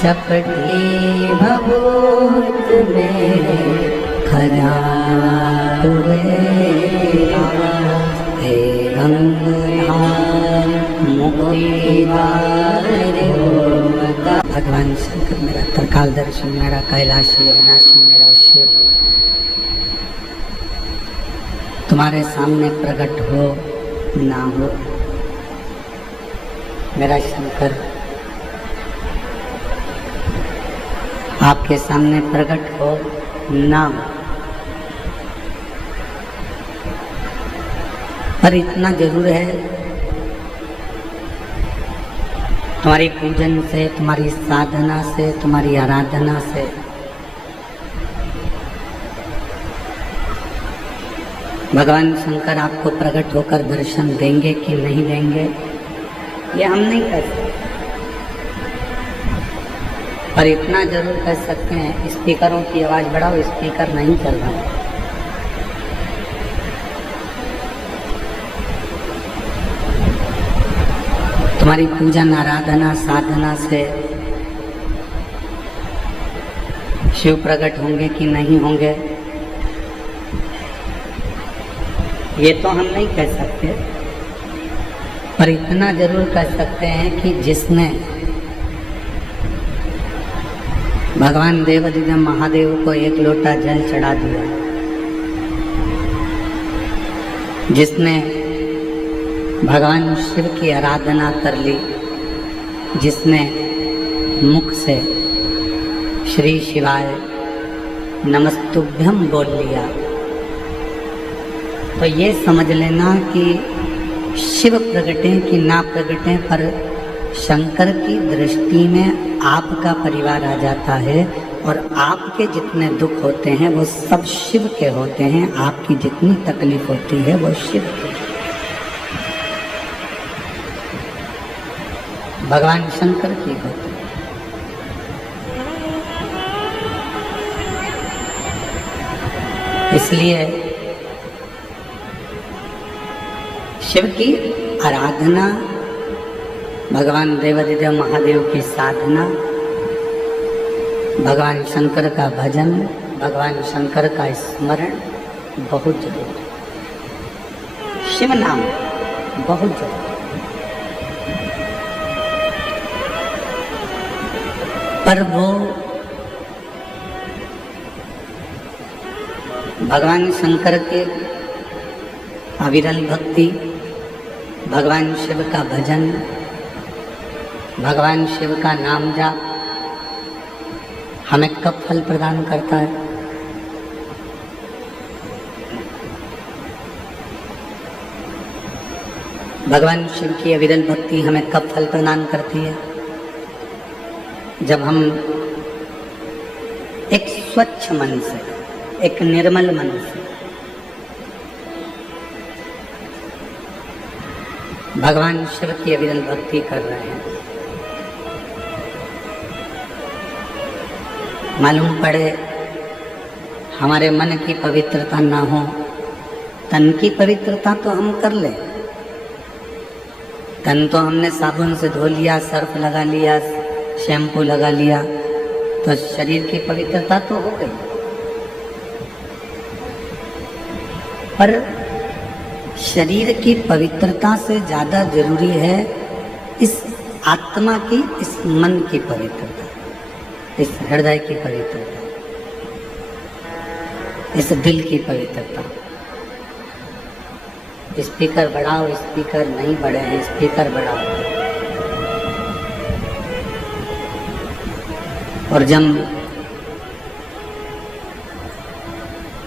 चपटी भभूत में खरा हुए हे गंगाधार मुक्तिदार भगवान शंकर मेरा त्रिकालदर्शी, मेरा कैलाशी अविनाशी, मेरा शिव तुम्हारे सामने प्रकट हो ना हो, मेरा शंकर आपके सामने प्रकट हो ना हो, पर इतना जरूर है तुम्हारी पूजन से, तुम्हारी साधना से, तुम्हारी आराधना से भगवान शंकर आपको प्रकट होकर दर्शन देंगे कि नहीं देंगे ये हम नहीं कह सकते, पर इतना जरूर कह सकते हैं स्पीकरों की आवाज बढ़ाओ, स्पीकर नहीं चल रहा है। तुम्हारी पूजन आराधना साधना से शिव प्रकट होंगे कि नहीं होंगे ये तो हम नहीं कह सकते, पर इतना जरूर कह सकते हैं कि जिसने भगवान देवाधिदेव महादेव को एक लोटा जल चढ़ा दिया, जिसने भगवान शिव की आराधना कर ली, जिसने मुख से श्री शिवाय नमस्तुभ्यम बोल लिया, तो ये समझ लेना कि शिव प्रगटे कि ना प्रगटे, पर शंकर की दृष्टि में आपका परिवार आ जाता है और आपके जितने दुख होते हैं वो सब शिव के होते हैं, आपकी जितनी तकलीफ होती है वो शिव की। भगवान शंकर की होती है। इसलिए शिव की आराधना, भगवान देवाधिदेव महादेव की साधना, भगवान शंकर का भजन, भगवान शंकर का स्मरण बहुत जरूरी है। शिव नाम बहुत जरूरी, पर वो भगवान शंकर के अविरल भक्ति, भगवान शिव का भजन, भगवान शिव का नाम जाप हमें कब फल प्रदान करता है? भगवान शिव की अविरल भक्ति हमें कब फल प्रदान करती है? जब हम एक स्वच्छ मन से, एक निर्मल मन से भगवान शिव की अविरल भक्ति कर रहे हैं। मालूम पड़े हमारे मन की पवित्रता ना हो, तन की पवित्रता तो हम कर ले, तन तो हमने साबुन से धो लिया, सर्फ लगा लिया, शैम्पू लगा लिया, तो शरीर की पवित्रता तो हो गई, पर शरीर की पवित्रता से ज्यादा जरूरी है इस आत्मा की, इस मन की पवित्रता, इस हृदय की पवित्रता, इस दिल की पवित्रता। स्पीकर बढ़ाओ, स्पीकर नहीं बढ़े हैं, स्पीकर बढ़ाओ। और जब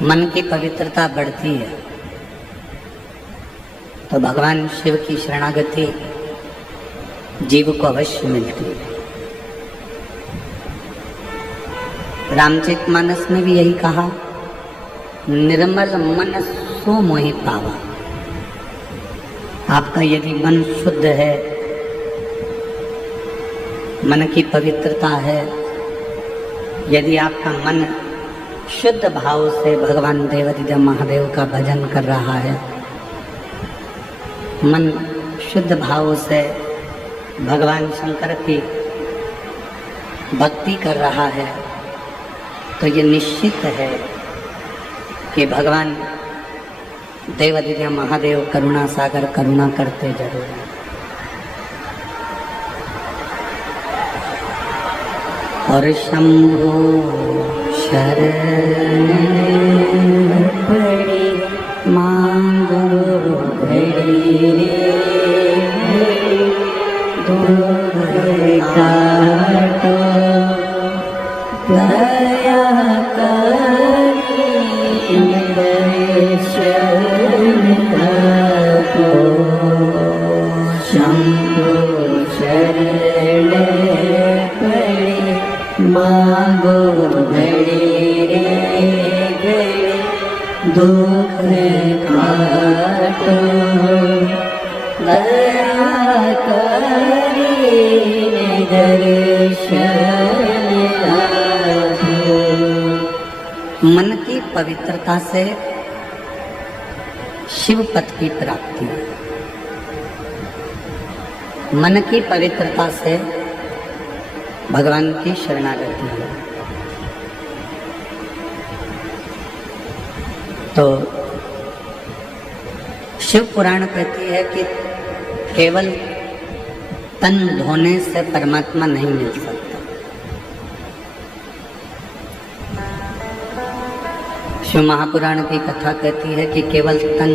मन की पवित्रता बढ़ती है तो भगवान शिव की शरणागति जीव को अवश्य मिलती है। रामचरितमानस में भी यही कहा, निर्मल मन सो मोहि पावा। आपका यदि मन शुद्ध है, मन की पवित्रता है, यदि आपका मन शुद्ध भाव से भगवान देवाधिदेव महादेव का भजन कर रहा है, मन शुद्ध भाव से भगवान शंकर की भक्ति कर रहा है तो ये निश्चित है कि भगवान देवादिदेव महादेव करुणा सागर करुणा करते जरूर हैं। और शंभो शरण पड़ी मांगो घड़ी काटो दया करी दर्शन काटो शंभो शरण पड़ी मांगो घड़ी घड़ी दुख काटो दया करी दर्शन काटो। मन की पवित्रता से शिव पद की प्राप्ति, मन की पवित्रता से भगवान की शरणागति है। तो शिव पुराण कहती है कि केवल तन धोने से परमात्मा नहीं मिल सकता। शिव महापुराण की कथा कहती है कि केवल तन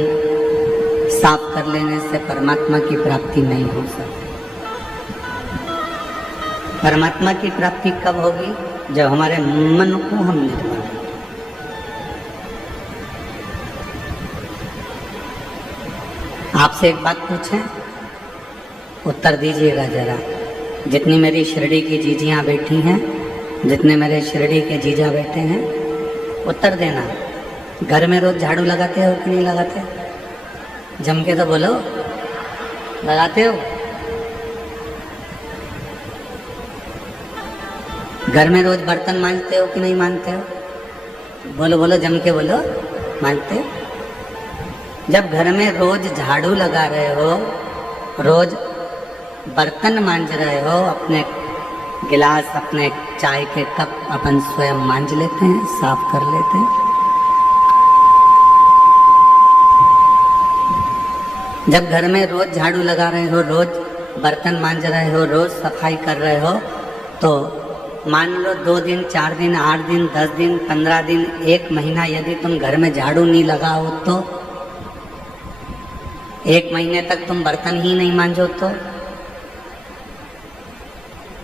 साफ कर लेने से परमात्मा की प्राप्ति नहीं हो सकती। परमात्मा की प्राप्ति कब होगी? जब हमारे मन को हम निर्मल करें। आपसे एक बात पूछें, उत्तर दीजिएगा जरा। जितनी मेरी शिरडी की जीजियां बैठी हैं, जितने मेरे शिरडी के जीजा बैठे हैं, उत्तर देना। घर में रोज झाड़ू लगाते हो कि नहीं लगाते? जम के तो बोलो, लगाते हो? घर में रोज बर्तन मांजते हो कि नहीं मांजते हो? बोलो बोलो, जम के बोलो, मांजते हो? जब घर में रोज झाड़ू लगा रहे हो, रोज बर्तन मांज रहे हो, अपने गिलास, अपने चाय के कप अपन स्वयं मांज लेते हैं, साफ कर लेते हैं। जब घर में रोज झाड़ू लगा रहे हो, रोज बर्तन मांज रहे हो, रोज सफाई कर रहे हो, तो मान लो 2 दिन, 4 दिन, 8 दिन, 10 दिन, 15 दिन, 1 महीना यदि तुम घर में झाड़ू नहीं लगाओ तो 1 महीने तक तुम बर्तन ही नहीं मांजो तो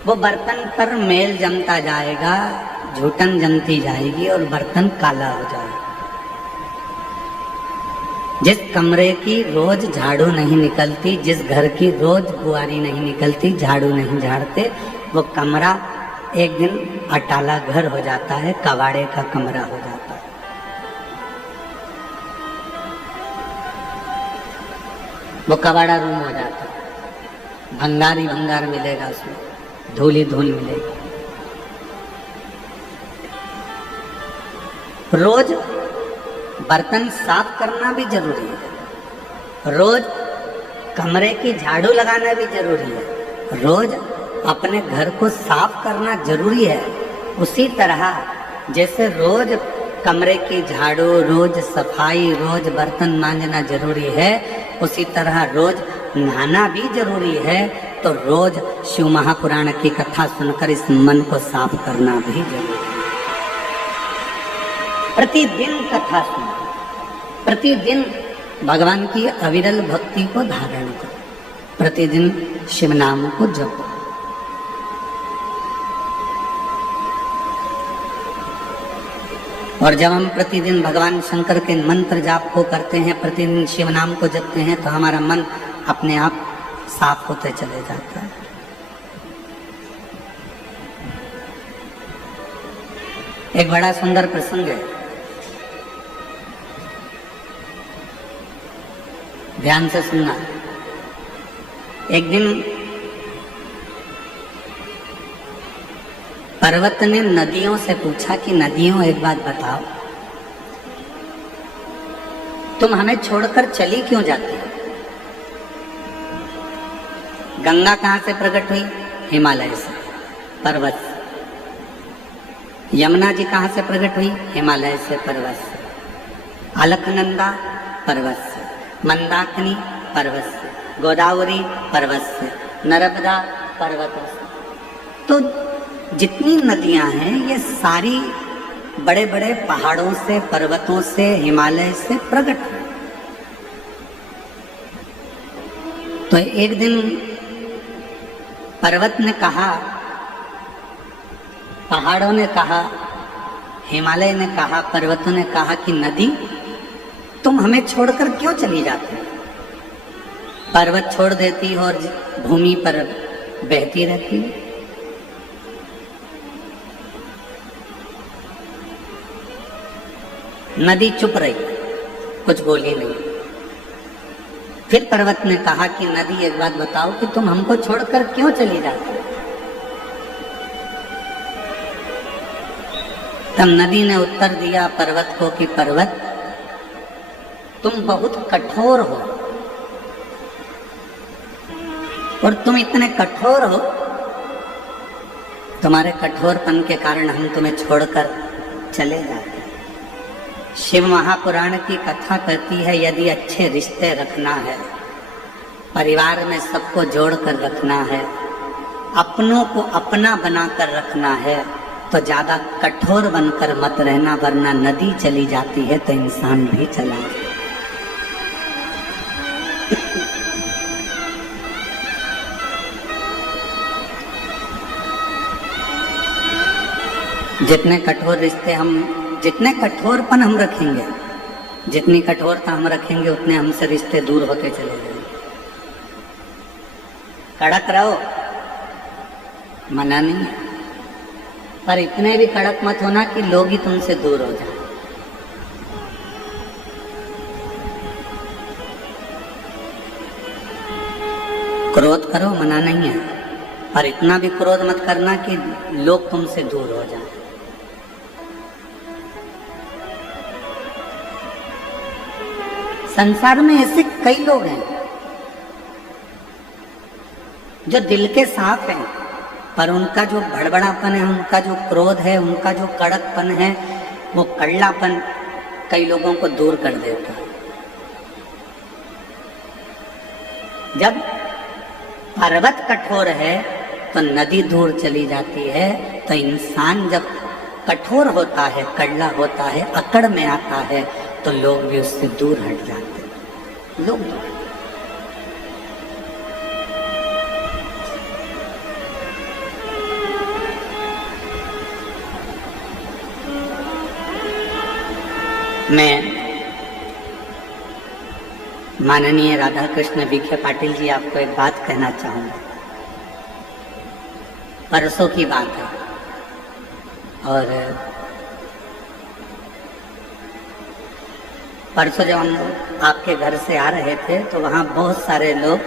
वो बर्तन पर मेल जमता जाएगा, झूठन जमती जाएगी और बर्तन काला हो जाएगा। जिस कमरे की रोज झाड़ू नहीं निकलती, जिस घर की रोज बुआरी नहीं निकलती, झाड़ू नहीं झाड़ते, वो कमरा एक दिन अटाला घर हो जाता है, कबाड़े का कमरा हो जाता है। वो कबाड़ा रूम हो जाता है, भंगार ही भंगार मिलेगा उसमें, धूल ही धूल मिलेगी। रोज बर्तन साफ करना भी जरूरी है, रोज कमरे की झाड़ू लगाना भी जरूरी है, रोज अपने घर को साफ करना जरूरी है। उसी तरह जैसे रोज कमरे की झाड़ू, रोज सफाई, रोज बर्तन मांजना जरूरी है, उसी तरह रोज नहाना भी जरूरी है। तो रोज शिव महापुराण की कथा सुनकर इस मन को साफ करना भी जरूरी है। प्रतिदिन कथा सुनो, प्रतिदिन भगवान की अविरल भक्ति को धारण करो, प्रतिदिन शिव नाम को जपो। और जब हम प्रतिदिन भगवान शंकर के मंत्र जाप को करते हैं, प्रतिदिन शिव नाम को जपते हैं, तो हमारा मन अपने आप साफ होते चले जाता है। एक बड़ा सुंदर प्रसंग है, ध्यान से सुनना। एक दिन पर्वत ने नदियों से पूछा कि नदियों, एक बात बताओ, तुम हमें छोड़कर चली क्यों जाती हो? गंगा कहां से प्रकट हुई? हिमालय से, पर्वत से। यमुना जी कहाँ से प्रकट हुई? हिमालय से, पर्वत से। अलकनंदा पर्वत से, मंदाकिनी पर्वत से, गोदावरी पर्वत से, नर्मदा पर्वतों से। तो जितनी नदियां हैं ये सारी बड़े बड़े पहाड़ों से, पर्वतों से, हिमालय से प्रकट हुई। तो एक दिन पर्वत ने कहा, पहाड़ों ने कहा, हिमालय ने कहा, पर्वतों ने कहा कि नदी तुम हमें छोड़कर क्यों चली जाती? पर्वत छोड़ देती और भूमि पर बहती रहती। नदी चुप रही, कुछ बोली नहीं। फिर पर्वत ने कहा कि नदी एक बात बताओ कि तुम हमको छोड़कर क्यों चली जाती? तब नदी ने उत्तर दिया पर्वत को कि पर्वत तुम बहुत कठोर हो, और तुम इतने कठोर हो, तुम्हारे कठोरपन के कारण हम तुम्हें छोड़कर चले जाते। शिव महापुराण की कथा कहती है यदि अच्छे रिश्ते रखना है, परिवार में सबको जोड़कर रखना है, अपनों को अपना बनाकर रखना है, तो ज्यादा कठोर बनकर मत रहना, वरना नदी चली जाती है तो इंसान भी चला जाता। जितने कठोर रिश्ते हम, जितने कठोरपन हम रखेंगे, जितनी कठोरता हम रखेंगे, उतने हमसे रिश्ते दूर होते चले जाएंगे। कड़क रहो, मना नहीं, पर इतने भी कड़क मत होना कि लोग ही तुमसे दूर हो जाए। क्रोध करो, मना नहीं है, पर इतना भी क्रोध मत करना कि लोग तुमसे दूर हो जाए। संसार में ऐसे कई लोग हैं जो दिल के साफ हैं, पर उनका जो भड़बड़ापन है, उनका जो क्रोध है, उनका जो कड़कपन है, वो कड़लापन कई लोगों को दूर कर देता है। जब पर्वत कठोर है तो नदी दूर चली जाती है, तो इंसान जब कठोर होता है, कड़ला होता है, अकड़ में आता है, तो लोग भी उससे दूर हट जाते हैं। लोग दूर। मैं माननीय राधा कृष्ण विखे पाटिल जी आपको एक बात कहना चाहूंगा। परसों की बात है, और परसों जब हम आपके घर से आ रहे थे तो वहाँ बहुत सारे लोग,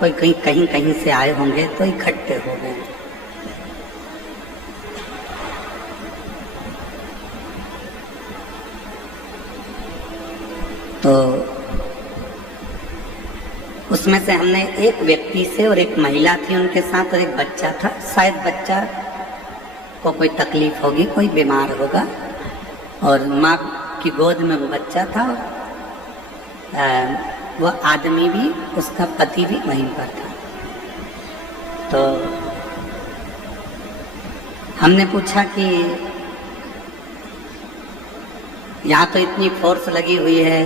कोई कहीं कहीं से आए होंगे, तो इकट्ठे हो गए। तो उसमें से हमने एक व्यक्ति से, और एक महिला थी उनके साथ, और एक बच्चा था। शायद बच्चा को कोई तकलीफ होगी, कोई बीमार होगा, और माँ की गोद में वो बच्चा था। वो आदमी भी, उसका पति भी वहीं पर था। तो हमने पूछा कि यहाँ तो इतनी फोर्स लगी हुई है,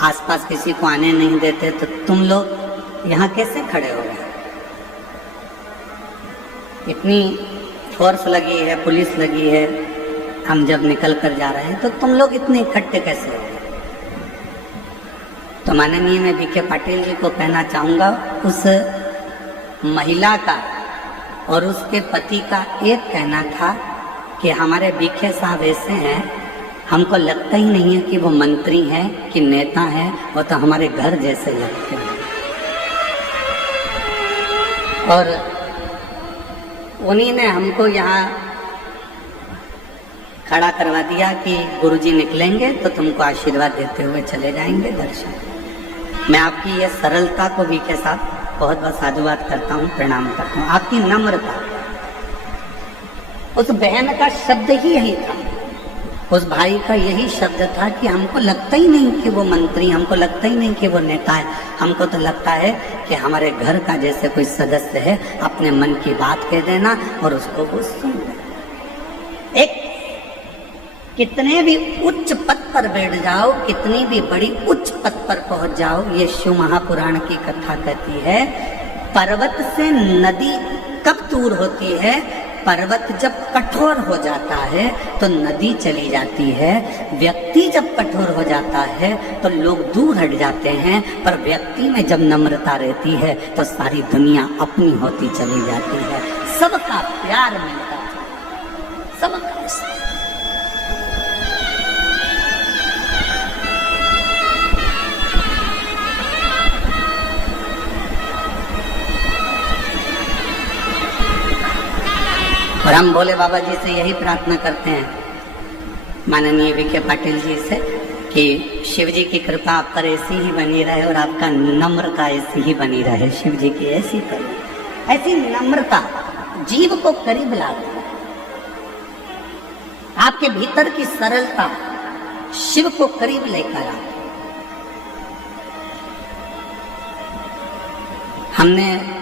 आसपास किसी को आने नहीं देते, तो तुम लोग यहाँ कैसे खड़े हो गए? इतनी फोर्स लगी है, पुलिस लगी है, हम जब निकल कर जा रहे हैं, तो तुम लोग इतने इकट्ठे कैसे हो गए? तो माननीय मैं विखे पाटिल जी को कहना चाहूँगा, उस महिला का और उसके पति का एक कहना था कि हमारे विखे साहब ऐसे हैं, हमको लगता ही नहीं है कि वो मंत्री हैं कि नेता हैं, वो तो हमारे घर जैसे लगते हैं। और उन्हीं ने हमको यहाँ खड़ा करवा दिया कि गुरुजी निकलेंगे तो तुमको आशीर्वाद देते हुए चले जाएंगे दर्शन। मैं आपकी ये सरलता को भी के साथ बहुत बहुत साधुवाद करता हूँ, प्रणाम करता हूँ। आपकी नम्रता, उस बहन का शब्द ही यही था, उस भाई का यही शब्द था कि हमको लगता ही नहीं कि वो मंत्री, हमको लगता ही नहीं कि वो नेता है, हमको तो लगता है कि हमारे घर का जैसे कोई सदस्य है, अपने मन की बात कह देना और उसको वो सुन लेना। एक कितने भी उच्च पद पर बैठ जाओ, कितनी भी बड़ी उच्च पद पर पहुंच जाओ, ये शिव महापुराण की कथा कहती है, पर्वत से नदी कब दूर होती है? पर्वत जब कठोर हो जाता है तो नदी चली जाती है, व्यक्ति जब कठोर हो जाता है तो लोग दूर हट जाते हैं, पर व्यक्ति में जब नम्रता रहती है तो सारी दुनिया अपनी होती चली जाती है, सबका प्यार मिलता है, सबका। और हम भोले बाबा जी से यही प्रार्थना करते हैं, माननीय विखे पाटिल जी से, कि शिव जी की कृपा आप पर ऐसी ही बनी रहे और आपका नम्रता ऐसी ही बनी रहे। शिव जी की ऐसी करुणा, ऐसी नम्रता जीव को करीब लाती है। आपके भीतर की सरलता शिव को करीब लेकर आती। हमने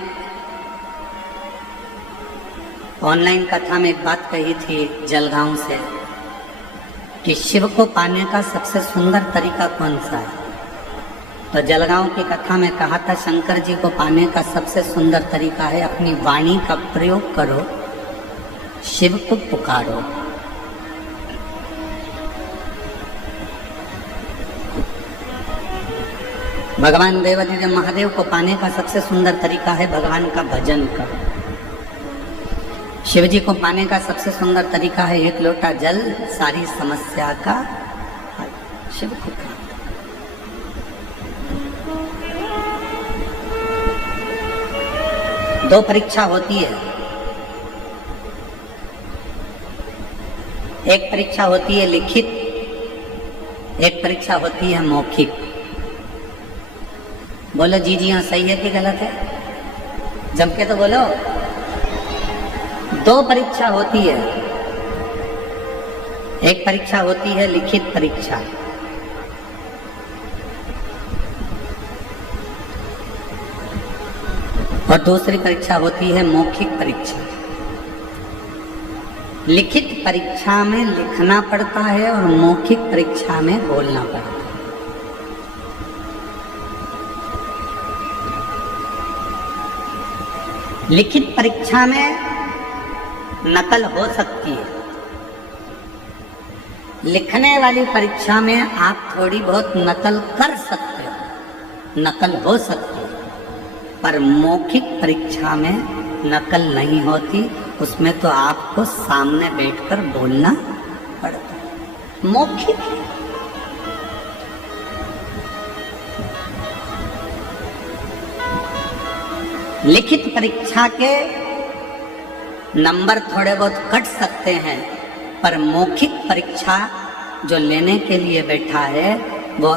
ऑनलाइन कथा में एक बात कही थी जलगांव से कि शिव को पाने का सबसे सुंदर तरीका कौन सा है? तो जलगांव की कथा में कहा था, शंकर जी को पाने का सबसे सुंदर तरीका है अपनी वाणी का प्रयोग करो, शिव को पुकारो। भगवान देवादिदेव महादेव को पाने का सबसे सुंदर तरीका है भगवान का भजन करो। शिव जी को पाने का सबसे सुंदर तरीका है एक लोटा जल, सारी समस्या का हल। शिव को दो परीक्षा होती है, एक परीक्षा होती है लिखित, एक परीक्षा होती है मौखिक। बोलो जी जी हाँ, सही है कि गलत है? जम के तो बोलो। दो परीक्षा होती है, एक परीक्षा होती है लिखित परीक्षा, और दूसरी परीक्षा होती है मौखिक परीक्षा। लिखित परीक्षा में लिखना पड़ता है और मौखिक परीक्षा में बोलना पड़ता है। लिखित परीक्षा में नकल हो सकती है, लिखने वाली परीक्षा में आप थोड़ी बहुत नकल कर सकते हो, नकल हो सकती है, पर मौखिक परीक्षा में नकल नहीं होती, उसमें तो आपको सामने बैठकर बोलना पड़ता है। मौखिक लिखित परीक्षा के नंबर थोड़े बहुत कट सकते हैं, पर मौखिक परीक्षा जो लेने के लिए बैठा है वो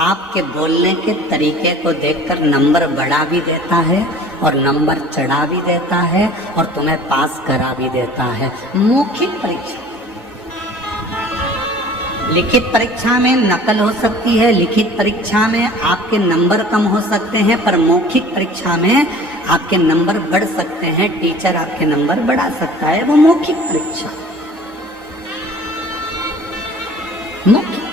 आपके बोलने के तरीके को देखकर नंबर बढ़ा भी देता है और नंबर चढ़ा भी देता है और तुम्हें पास करा भी देता है। मौखिक परीक्षा, लिखित परीक्षा में नकल हो सकती है, लिखित परीक्षा में आपके नंबर कम हो सकते हैं, पर मौखिक परीक्षा में आपके नंबर बढ़ सकते हैं, टीचर आपके नंबर बढ़ा सकता है। वो मौखिक परीक्षा, मौखिक।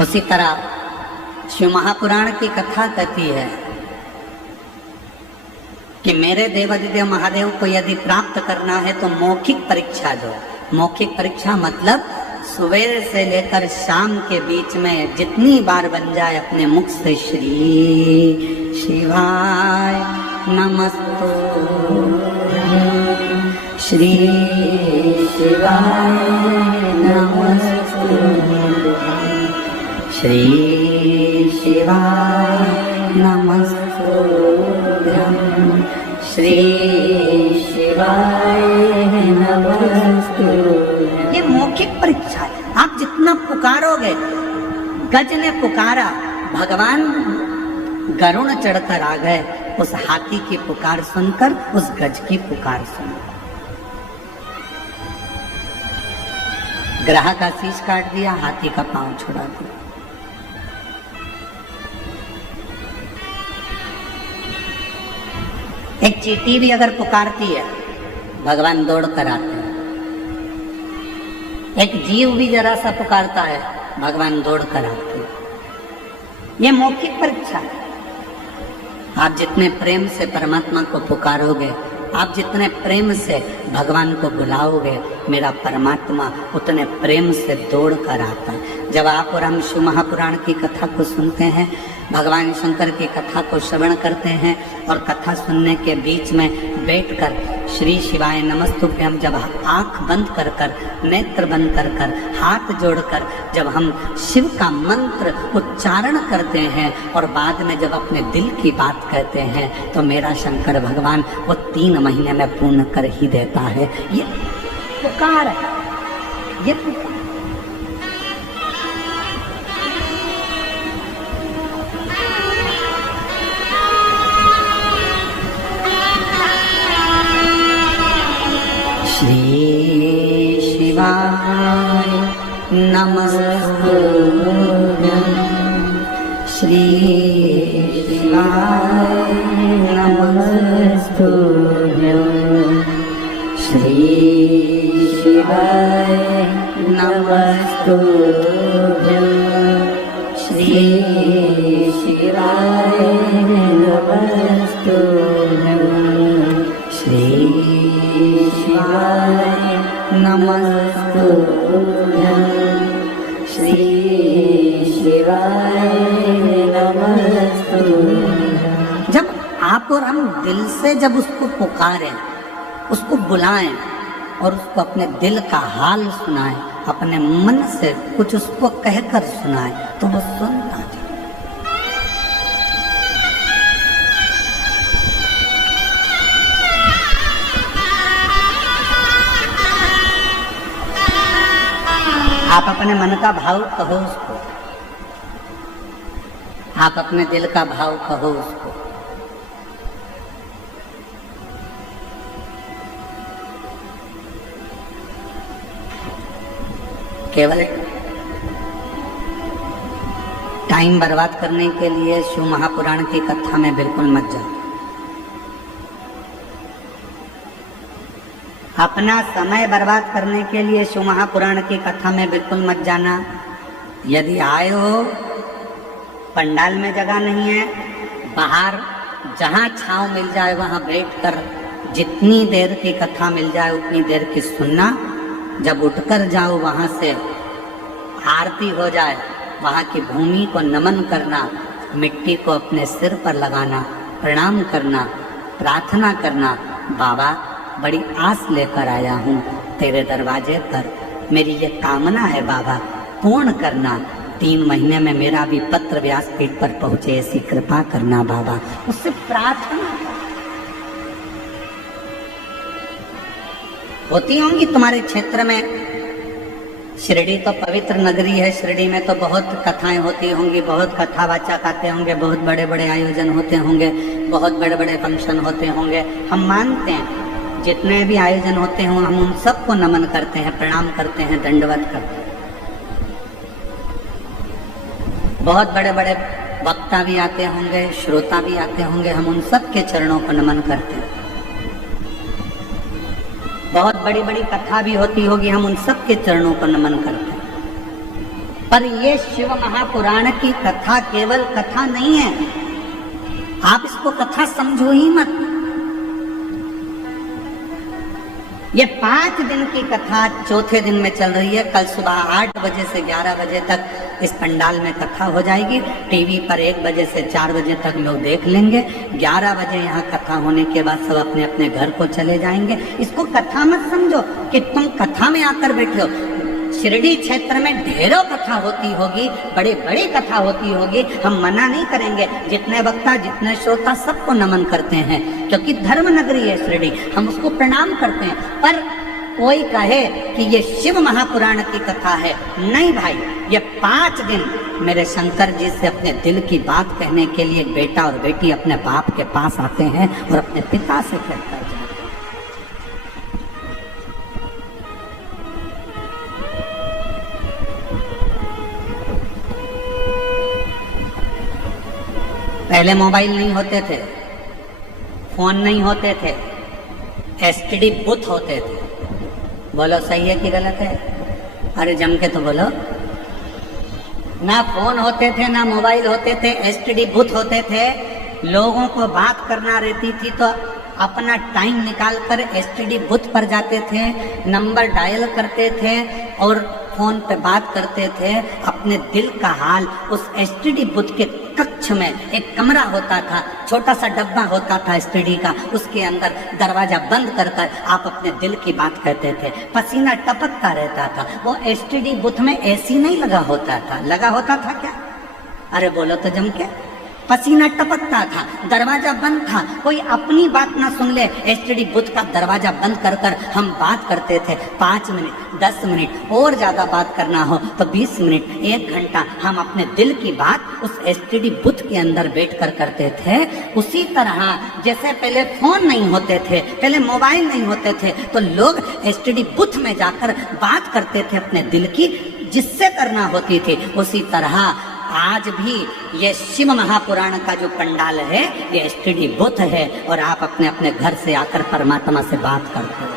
उसी तरह शिव महापुराण की कथा कहती है कि मेरे देवादिदेव महादेव को यदि प्राप्त करना है तो मौखिक परीक्षा दो। मौखिक परीक्षा मतलब सवेरे से लेकर शाम के बीच में जितनी बार बन जाए अपने मुख से श्री शिवाय नमस्तु, श्री शिवाय नमस्तु, श्री शिवाय नमस्तु, श्री शिवाय नमस्तु। ये मौखिक परीक्षा है। आप जितना पुकारोगे, गज ने पुकारा, भगवान गरुण चढ़कर आ गए, उस हाथी की पुकार सुनकर, उस गज की पुकार सुनकर। ग्राह का शीश काट दिया, हाथी का पांव छुड़ा दिया। एक चींटी भी अगर पुकारती है, भगवान दौड़ कर आते हैं। एक जीव भी जरा सा पुकारता है, भगवान दौड़ कर आते हैं। ये मौखिक परीक्षा है। आप जितने प्रेम से परमात्मा को पुकारोगे, आप जितने प्रेम से भगवान को बुलाओगे, मेरा परमात्मा उतने प्रेम से दौड़ कर आता है। जब आप और हम शिव महापुराण की कथा को सुनते हैं, भगवान शंकर की कथा को श्रवण करते हैं और कथा सुनने के बीच में बैठकर श्री शिवाय नमस्तुभ्यम जब आंख बंद कर कर, नेत्र बंद कर कर, हाथ जोड़कर जब हम शिव का मंत्र उच्चारण करते हैं और बाद में जब अपने दिल की बात कहते हैं, तो मेरा शंकर भगवान वो 3 महीने में पूर्ण कर ही देता है। ये पुकार है, ये पुकार। श्री शिवाय नमस्तुभ्यं, श्री शिवाय नमस्तुभ्यं, श्री शिवाय नमस्तुभ्यं, श्री शिवाय नमस्तुभ्यं, श्री शिवाय नमस्तुभ्यं, श्री शिवाय नमस्तुभ्यं। जब आप और हम दिल से जब उसको पुकारें, उसको बुलाएं और उसको अपने दिल का हाल सुनाएं, अपने मन से कुछ उसको कहकर सुनाएं, तो वो सुनता है। आप अपने मन का भाव कहो उसको, आप अपने दिल का भाव कहो उसको। केवल टाइम बर्बाद करने के लिए शिव महापुराण की कथा में बिल्कुल मत जाओ। अपना समय बर्बाद करने के लिए शिव महापुराण की कथा में बिल्कुल मत जाना। यदि आए हो, पंडाल में जगह नहीं है, बाहर जहाँ छांव मिल जाए वहाँ बैठकर जितनी देर की कथा मिल जाए उतनी देर की सुनना। जब उठकर जाओ वहाँ से, आरती हो जाए, वहाँ की भूमि को नमन करना, मिट्टी को अपने सिर पर लगाना, प्रणाम करना, प्रार्थना करना, बाबा बड़ी आस लेकर आया हूँ तेरे दरवाजे पर, मेरी ये कामना है बाबा, पूर्ण करना। 3 महीने में मेरा भी पत्र व्यासपीठ पर पहुँचे, ऐसी कृपा करना बाबा। उससे प्रार्थना होती होंगी तुम्हारे क्षेत्र में। शिरडी तो पवित्र नगरी है, शिरडी में तो बहुत कथाएं होती होंगी, बहुत कथावाचक आते होंगे, बहुत बड़े बड़े आयोजन होते होंगे, बहुत बड़े बड़े फंक्शन होते होंगे। हम मानते हैं जितने भी आयोजन होते हों, हम उन सबको नमन करते हैं, प्रणाम करते हैं, दंडवत करते हैं। बहुत बड़े बड़े वक्ता भी आते होंगे, श्रोता भी आते होंगे, हम उन सब के चरणों को नमन करते हैं। बहुत बड़ी बड़ी कथा भी होती होगी, हम उन सब के चरणों को नमन करते हैं। पर ये शिव महापुराण की कथा केवल कथा नहीं है, आप इसको कथा समझो ही मत। ये 5 दिन की कथा 4थे दिन में चल रही है। कल सुबह 8 बजे से 11 बजे तक इस पंडाल में कथा हो जाएगी। टीवी पर 1 बजे से 4 बजे तक लोग देख लेंगे। 11 बजे यहाँ कथा होने के बाद सब अपने अपने घर को चले जाएंगे। इसको कथा मत समझो कि तुम कथा में आकर बैठे हो। शिरडी क्षेत्र में ढेरों कथा होती होगी, बड़ी बड़ी कथा होती होगी, हम मना नहीं करेंगे। जितने वक्ता, जितने श्रोता, सबको नमन करते हैं, क्योंकि धर्म नगरी है शिरडी, हम उसको प्रणाम करते हैं। पर कोई कहे कि ये शिव महापुराण की कथा है, नहीं भाई, ये 5 दिन मेरे शंकर जी से अपने दिल की बात कहने के लिए बेटा और बेटी अपने बाप के पास आते हैं और अपने पिता से कहते हैं। पहले मोबाइल नहीं होते थे, फोन नहीं होते थे, एसटीडी बूथ होते थे। बोलो सही है कि गलत है? अरे जम के तो बोलो। ना फोन होते थे, ना मोबाइल होते थे, एसटीडी बूथ होते थे। लोगों को बात करना रहती थी तो अपना टाइम निकालकर एसटीडी बूथ पर जाते थे, नंबर डायल करते थे और फोन पे बात करते थे। अपने दिल का हाल उस एसटीडी बूथ के कक्ष में एक कमरा होता था, छोटा सा डब्बा होता था एसटीडी का, उसके अंदर दरवाजा बंद कर कर आप अपने दिल की बात कहते थे। पसीना टपकता रहता था। वो एसटीडी बूथ में एसी नहीं लगा होता था, लगा होता था क्या? अरे बोलो तो जम के। पसीना टपकता था, दरवाजा बंद था, कोई अपनी बात ना सुन ले, एसटीडी बूथ का दरवाजा बंद कर कर हम बात करते थे। 5 मिनट, 10 मिनट और ज्यादा बात करना हो तो 20 मिनट, 1 घंटा हम अपने दिल की बात उस एसटीडी बूथ के अंदर बैठकर करते थे। उसी तरह जैसे पहले फोन नहीं होते थे, पहले मोबाइल नहीं होते थे, तो लोग एसटीडी बूथ में जाकर बात करते थे अपने दिल की, जिससे करना होती थी। उसी तरह आज भी ये शिव महापुराण का जो पंडाल है ये एसटीडी बूथ है और आप अपने अपने घर से आकर परमात्मा से बात करते हो।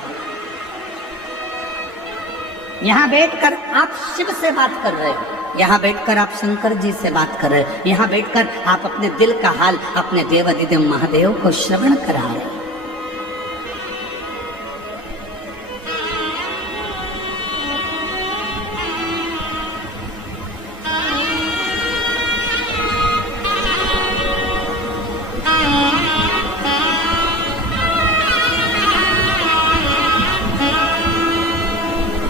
यहाँ बैठकर आप शिव से बात कर रहे हो, यहाँ बैठकर आप शंकर जी से बात कर रहे हो, यहाँ बैठकर आप अपने दिल का हाल अपने देवाधिदेव महादेव को श्रवण करा रहे हो।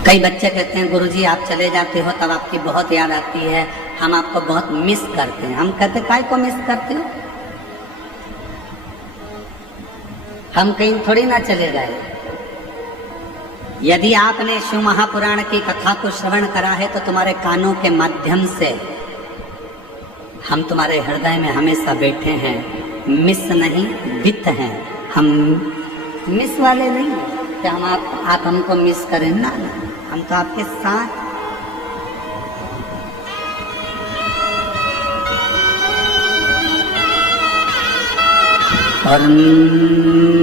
कई बच्चे कहते हैं गुरुजी आप चले जाते हो तब आपकी बहुत याद आती है, हम आपको बहुत मिस करते हैं। हम कहते काय को मिस करते हो? हम कहीं थोड़ी ना चले गए। यदि आपने शिव महापुराण की कथा को श्रवण करा है तो तुम्हारे कानों के माध्यम से हम तुम्हारे हृदय में हमेशा बैठे हैं। मिस नहीं, वित हैं हम, मिस वाले नहीं कि हम आप हमको मिस करें ना, हम तो आपके साथ। और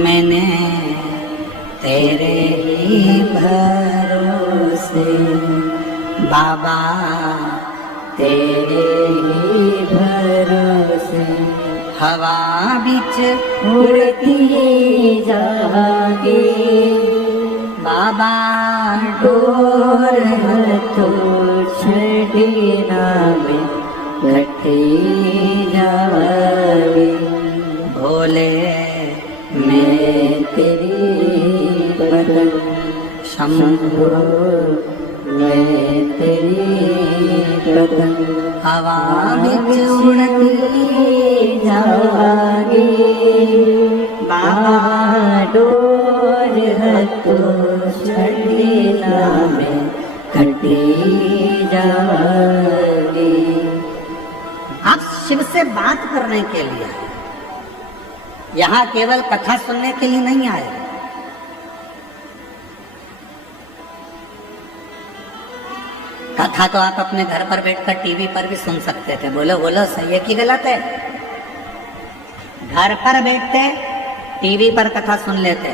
मैंने तेरे ही भरोसे बाबा, तेरे ही भरोसे हवा बिच उड़ती जागे बाबा, डोर तो छड़ीना में कटे जावे। भोले मैं तेरी बदन, शंभो मैं तेरी बदन, हवा बिच उड़ती जागे बाबा, डोर तो छड़ीना में कटी जाएगी। आप शिव से बात करने के लिए आए, यहाँ केवल कथा सुनने के लिए नहीं आए। कथा तो आप अपने घर पर बैठकर टीवी पर भी सुन सकते थे। बोलो बोलो सही है कि गलत है? घर पर बैठते टीवी पर कथा सुन लेते,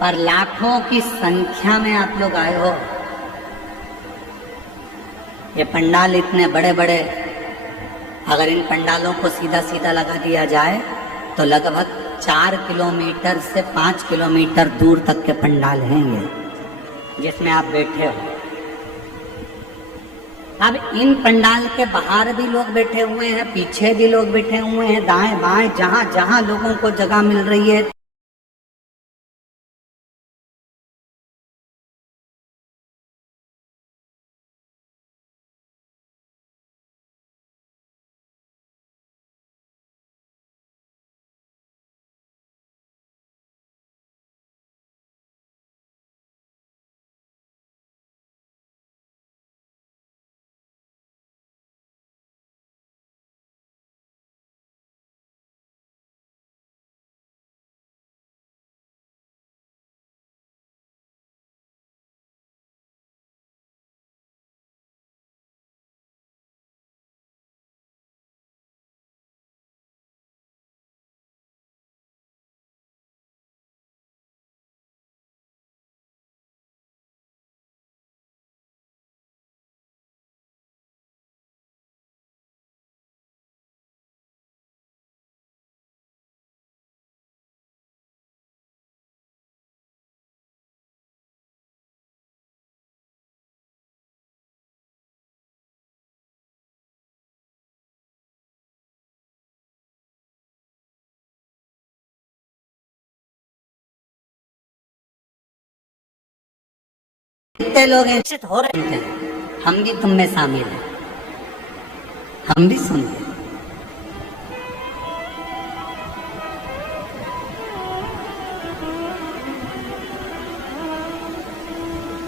पर लाखों की संख्या में आप लोग आए हो। ये पंडाल इतने बड़े बड़े, अगर इन पंडालों को सीधा सीधा लगा दिया जाए तो लगभग 4 किलोमीटर से 5 किलोमीटर दूर तक के पंडाल हैं ये, जिसमें आप बैठे हो। अब इन पंडाल के बाहर भी लोग बैठे हुए हैं, पीछे भी लोग बैठे हुए हैं, दाएं बाएं जहां जहां लोगों को जगह मिल रही है कितने लोग निश्चित हो रहे हैं, हम भी तुम में शामिल हैं, हम भी सुनते हैं।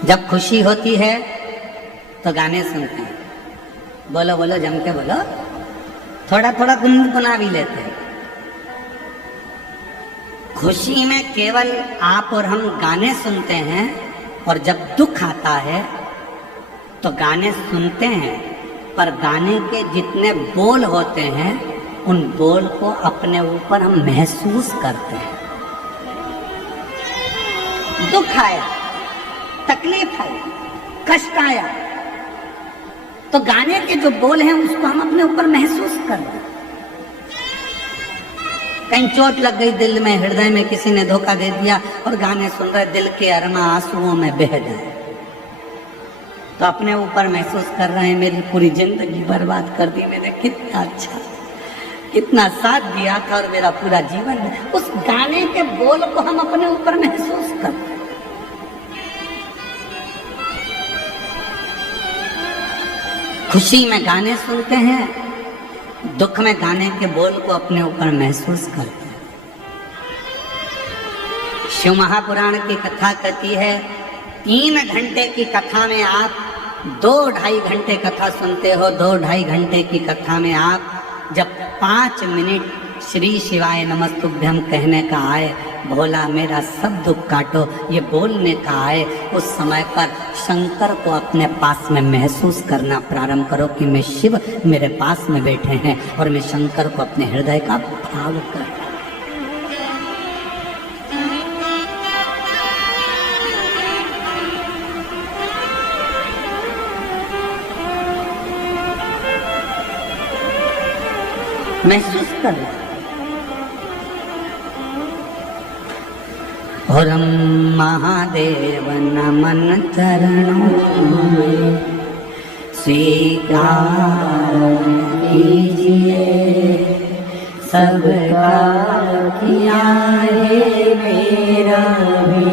जब खुशी होती है तो गाने सुनते हैं, बोलो बोलो जम के बोलो, थोड़ा थोड़ा गुनगुना भी लेते हैं। खुशी में केवल आप और हम गाने सुनते हैं, और जब दुख आता है तो गाने सुनते हैं, पर गाने के जितने बोल होते हैं उन बोल को अपने ऊपर हम महसूस करते हैं। दुख आया, तकलीफ आई, कष्ट आया, तो गाने के जो बोल हैं उसको हम अपने ऊपर महसूस करते हैं। कहीं चोट लग गई दिल में, हृदय में, किसी ने धोखा दे दिया और गाने सुन रहे, दिल के अरमा आंसुओं में बह गए, तो अपने ऊपर महसूस कर रहे हैं मेरी पूरी जिंदगी बर्बाद कर दी मैंने, कितना अच्छा, कितना साथ दिया था और मेरा पूरा जीवन। उस गाने के बोल को हम अपने ऊपर महसूस करते हैं। खुशी में गाने सुनते हैं, दुख में गाने के बोल को अपने ऊपर महसूस करते हैं। शिव महापुराण की कथा कहती है 3 घंटे की कथा में आप 2-2.5 घंटे कथा सुनते हो। 2-2.5 घंटे की कथा में आप जब 5 मिनट श्री शिवाय नमस्तुभ्यम कहने का आए, भोला मेरा सब दुख काटो, ये बोलने का आए, उस समय पर शंकर को अपने पास में महसूस करना प्रारंभ करो कि मैं शिव मेरे पास में बैठे हैं और मैं शंकर को अपने हृदय का भाव कर। महसूस कर और महादेव नमन चरणों में स्वीकार कीजिए, सबका किया है मेरा भी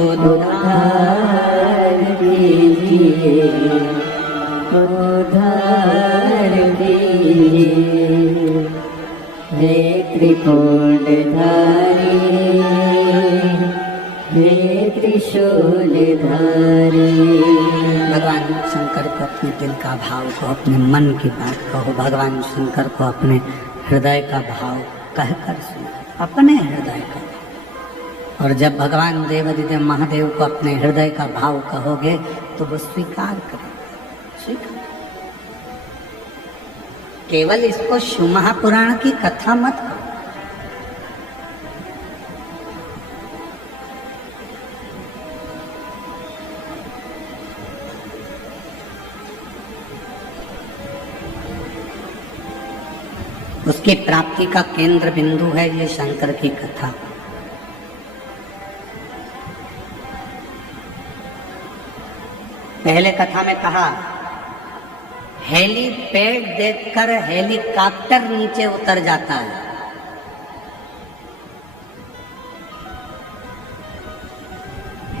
उद्धार कीजिए, उद्धार कीजिए, हे त्रिपुंडधारी, हे त्रिशूलधारी। भगवान शंकर को अपने दिल का भाव को, अपने मन की बात कहो, भगवान शंकर को अपने हृदय का भाव कहकर सुनो, अपने हृदय का। और जब भगवान देवाधिदेव महादेव को अपने हृदय का भाव कहोगे तो वो स्वीकार करेंगे, स्वीकार। केवल इसको शिव महापुराण की कथा मत करो, उसकी प्राप्ति का केंद्र बिंदु है ये शंकर की कथा। पहले कथा में कहा हेलीपैड देखकर हेलीकॉप्टर नीचे उतर जाता है।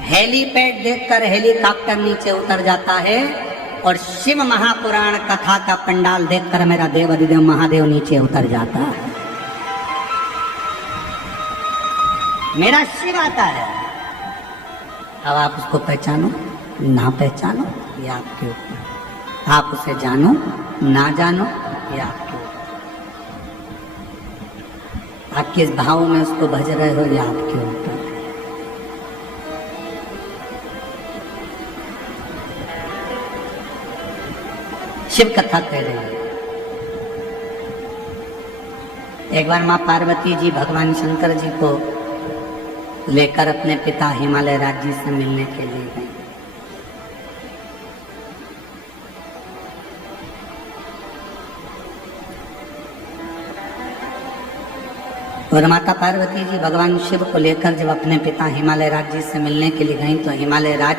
हेलीपैड देखकर हेलीकॉप्टर नीचे उतर जाता है, और शिव महापुराण कथा का पंडाल देखकर मेरा देवाधिदेव महादेव नीचे उतर जाता है। मेरा शिव आता है। अब आप उसको पहचानो ना पहचानो ये आपके ऊपर, आप उसे जानो ना जानो ये आपके ऊपर, आप किस भाव में उसको भज रहे हो ये आपके ऊपर। शिव कथा कह रहे हैं। एक बार माँ पार्वती जी भगवान शंकर जी को लेकर अपने पिता हिमालय राज्य से मिलने के लिए गए। और माता पार्वती जी भगवान शिव को लेकर जब अपने पिता हिमालय राज्य से मिलने के लिए गई तो हिमालय राज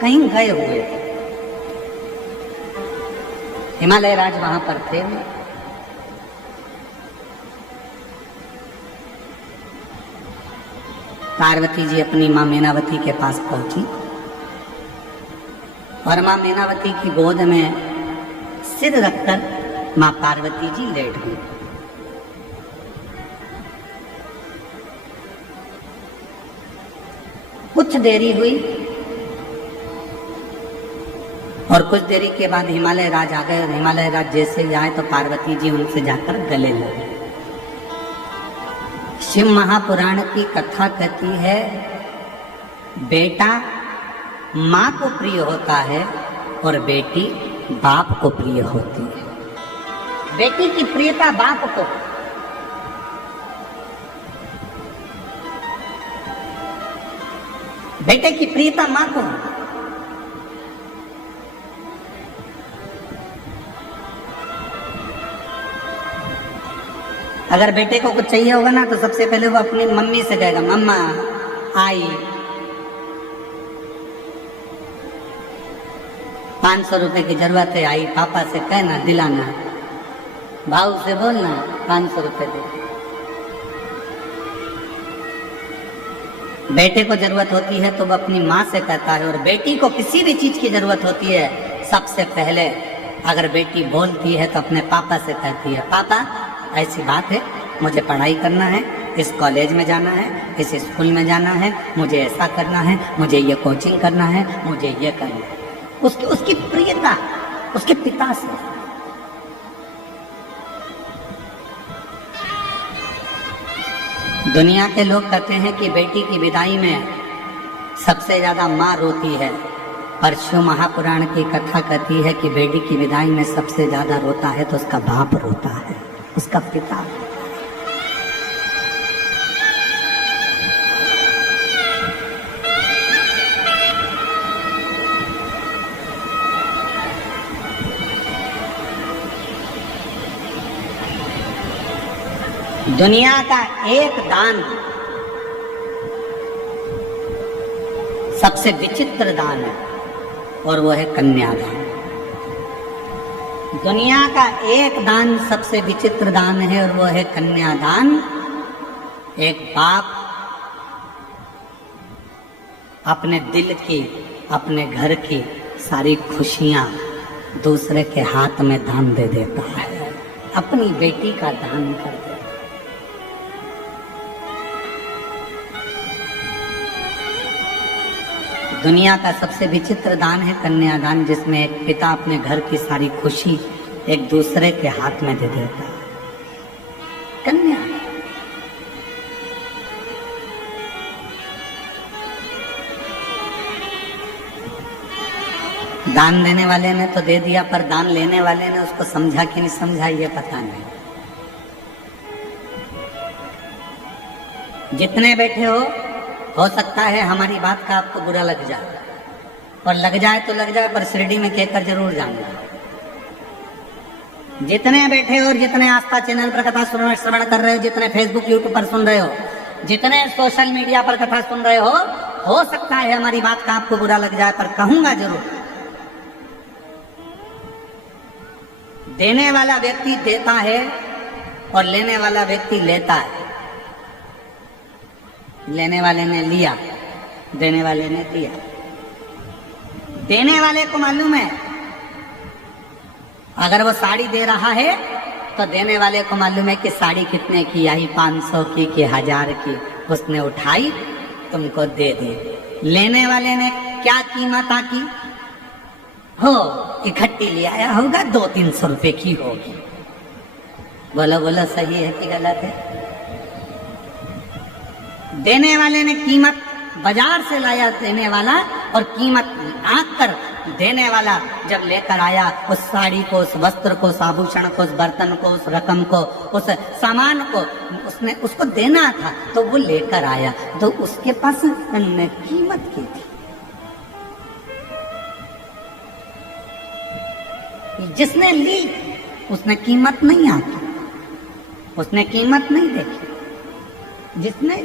कहीं गए हुए थे। हिमालय राज वहां पर थे। पार्वती जी अपनी मां मीनावती के पास पहुंची और माँ मीनावती की गोद में सिर रखकर माँ पार्वती जी लेट गई। कुछ देरी हुई और कुछ देरी के बाद हिमालय राज आ गए और हिमालय राज जैसे ही आए तो पार्वती जी उनसे जाकर गले लगे। शिव महापुराण की कथा कहती है बेटा माँ को प्रिय होता है और बेटी बाप को प्रिय होती है। बेटी की प्रियता बाप को, बेटे की प्रियता माँ को। अगर बेटे को कुछ चाहिए होगा ना तो सबसे पहले वो अपनी मम्मी से कहेगा मम्मा आई 500 रुपए की जरूरत है, आई पापा से कहना दिलाना, भाऊ से बोलना 500 रुपए दे। बेटे को जरूरत होती है तो वो अपनी माँ से कहता है, और बेटी को किसी भी चीज की जरूरत होती है सबसे पहले अगर बेटी बोलती है तो अपने पापा से कहती है पापा ऐसी बात है, मुझे पढ़ाई करना है, इस कॉलेज में जाना है, इस स्कूल में जाना है, मुझे ऐसा करना है, मुझे ये कोचिंग करना है, मुझे ये करना है। उसकी प्रियता उसके पिता से। दुनिया के लोग कहते हैं कि बेटी की विदाई में सबसे ज्यादा माँ रोती है, पर शिव महापुराण की कथा कहती है कि बेटी की विदाई में सबसे ज्यादा रोता है तो उसका बाप रोता है, उसका पिता। दुनिया का एक दान सबसे विचित्र दान है और वो है कन्यादान। दुनिया का एक दान सबसे विचित्र दान है और वो है कन्यादान। एक बाप अपने दिल की, अपने घर की सारी खुशियां दूसरे के हाथ में दान दे देता है, अपनी बेटी का दान कर देता है। दुनिया का सबसे विचित्र दान है कन्यादान, जिसमें एक पिता अपने घर की सारी खुशी एक दूसरे के हाथ में दे देता है। कन्या दान देने वाले ने तो दे दिया, पर दान लेने वाले ने उसको समझा कि नहीं समझा ये पता नहीं। जितने बैठे हो सकता है हमारी बात का आपको बुरा लग जाए, और लग जाए तो लग जाए, पर शिरडी में कहकर जरूर जाना। जितने बैठे हो और जितने आस्था चैनल पर कथा श्रवण कर रहे हो, जितने फेसबुक यूट्यूब पर सुन रहे हो, जितने सोशल मीडिया पर कथा सुन रहे हो सकता है हमारी बात का आपको बुरा लग जाए, पर कहूंगा जरूर। देने वाला व्यक्ति देता है और लेने वाला व्यक्ति लेता है। लेने वाले ने लिया, देने वाले ने दिया। देने वाले को मालूम है अगर वो साड़ी दे रहा है तो देने वाले को मालूम है कि साड़ी कितने की आई, 500 की कि 1000 की। उसने उठाई तुमको दे दी। लेने वाले ने क्या कीमत आकी हो, इकट्ठी ले आया होगा, 200-300 रुपए की होगी। बोलो बोलो सही है कि गलत है? देने वाले ने कीमत बाजार से लाया देने वाला, और कीमत आंक कर देने वाला जब लेकर आया उस साड़ी को, उस वस्त्र को, उस आभूषण को, उस बर्तन को, उस रकम को, उस सामान को उसने उसको देना था, तो वो लेकर आया तो उसके पास कीमत की थी। जिसने ली उसने कीमत नहीं आकी, उसने कीमत नहीं देखी। जिसने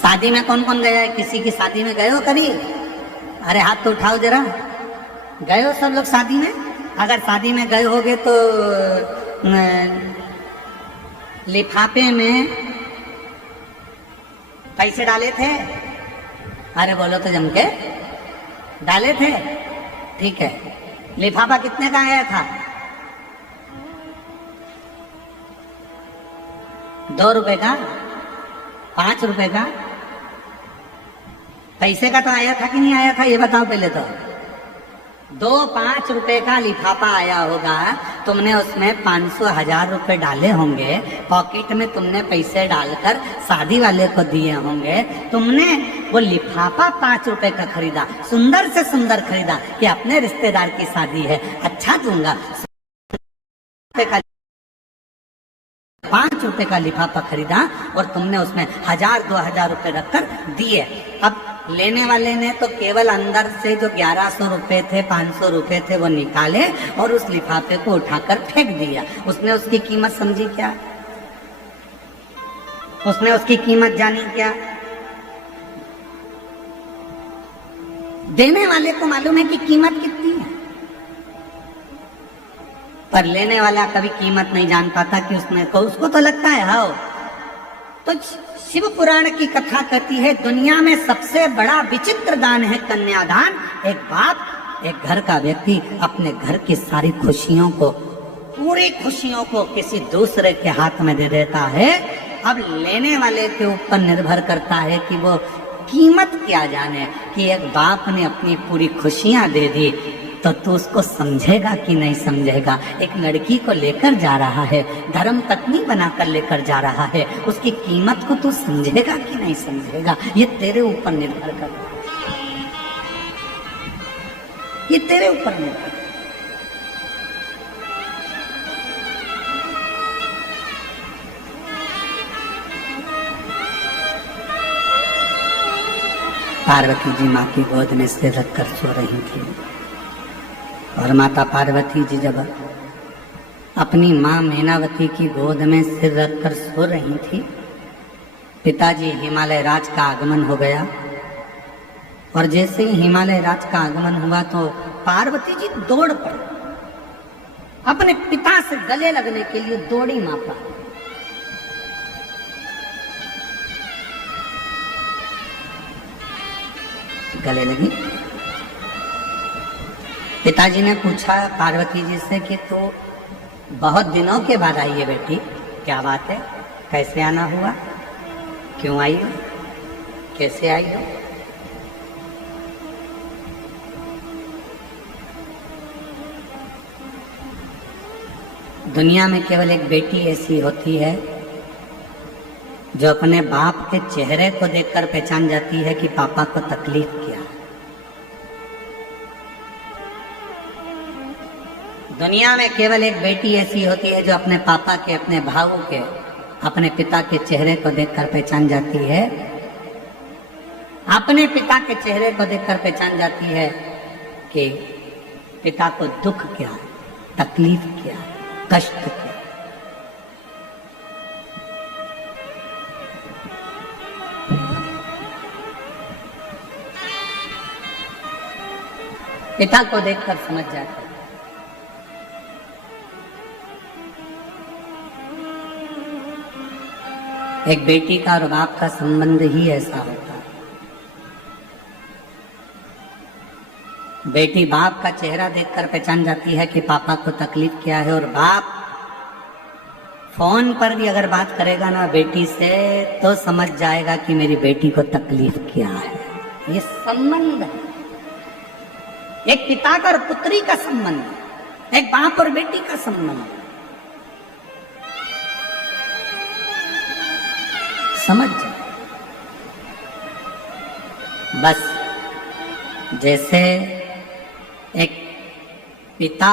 शादी में कौन कौन गया है? किसी की शादी में गए हो कभी? अरे हाथ तो उठाओ जरा। गए हो सब लोग शादी में? अगर शादी में गए होगे तो लिफाफे में पैसे डाले थे? अरे बोलो तो जम के, डाले थे? ठीक है। लिफाफा कितने का आया था? 2 रुपए का, 5 रुपए का? पैसे का तो आया था कि नहीं आया था, ये बताओ पहले तो। 2-5 रुपए का लिफाफा आया होगा, तुमने उसमें 500-1000 रुपए डाले होंगे, पॉकेट में तुमने पैसे डालकर शादी वाले को दिए होंगे, तुमने वो लिफाफा 5 रुपए का खरीदा, सुंदर से सुंदर खरीदा कि अपने रिश्तेदार की शादी है, अच्छा दूंगा, 5 रुपए का लिफाफा खरीदा और तुमने उसमें 1000-2000 रुपए रखकर दिए। अब लेने वाले ने तो केवल अंदर से जो 1100 रुपए थे, 500 रुपए थे, वो निकाले और उस लिफाफे को उठाकर फेंक दिया। उसने उसकी कीमत समझी क्या? उसने उसकी कीमत जानी क्या? देने वाले को मालूम है कि कीमत कितनी है, पर लेने वाला कभी कीमत नहीं जान पाता कि उसको तो लगता है हाँ। तो शिव पुराण की कथा कहती है दुनिया में सबसे बड़ा विचित्र दान है कन्यादान। एक बाप, एक घर का व्यक्ति अपने घर की सारी खुशियों को, पूरी खुशियों को किसी दूसरे के हाथ में दे देता है। अब लेने वाले के ऊपर निर्भर करता है कि वो कीमत क्या जाने कि एक बाप ने अपनी पूरी खुशियां दे दी, तो तू उसको समझेगा कि नहीं समझेगा। एक लड़की को लेकर जा रहा है, धर्म पत्नी बनाकर लेकर जा रहा है, उसकी कीमत को तू समझेगा कि नहीं समझेगा, ये तेरे ऊपर निर्भर करता है, ये तेरे ऊपर निर्भर। पार्वती जी माँ की गोद में सिर रखकर सो रही थी और माता पार्वती जी जब अपनी माँ मैनावती की गोद में सिर रखकर सो रही थी, पिताजी हिमालय राज का आगमन हो गया। और जैसे ही हिमालय राज का आगमन हुआ तो पार्वती जी दौड़ पड़ी, अपने पिता से गले लगने के लिए दौड़ी माँ पर। गले लगी। पिताजी ने पूछा पार्वती जी से कि तू बहुत दिनों के बाद आई है बेटी, क्या बात है, कैसे आना हुआ, क्यों आई हो, कैसे आई हो? दुनिया में केवल एक बेटी ऐसी होती है जो अपने बाप के चेहरे को देखकर पहचान जाती है कि पापा को तकलीफ क्या है। दुनिया में केवल एक बेटी ऐसी होती है जो अपने पापा के, अपने भाऊ के, अपने पिता के चेहरे को देखकर पहचान जाती है, अपने पिता के चेहरे को देखकर पहचान जाती है कि पिता को दुख क्या है, तकलीफ क्या है, कष्ट क्या है। पिता को देखकर समझ जाते हैं। एक बेटी का और बाप का संबंध ही ऐसा होता है। बेटी बाप का चेहरा देखकर पहचान जाती है कि पापा को तकलीफ क्या है, और बाप फोन पर भी अगर बात करेगा ना बेटी से तो समझ जाएगा कि मेरी बेटी को तकलीफ क्या है। ये संबंध है, एक पिता का और पुत्री का संबंध, एक बाप और बेटी का संबंध। समझ जाए। बस जैसे एक पिता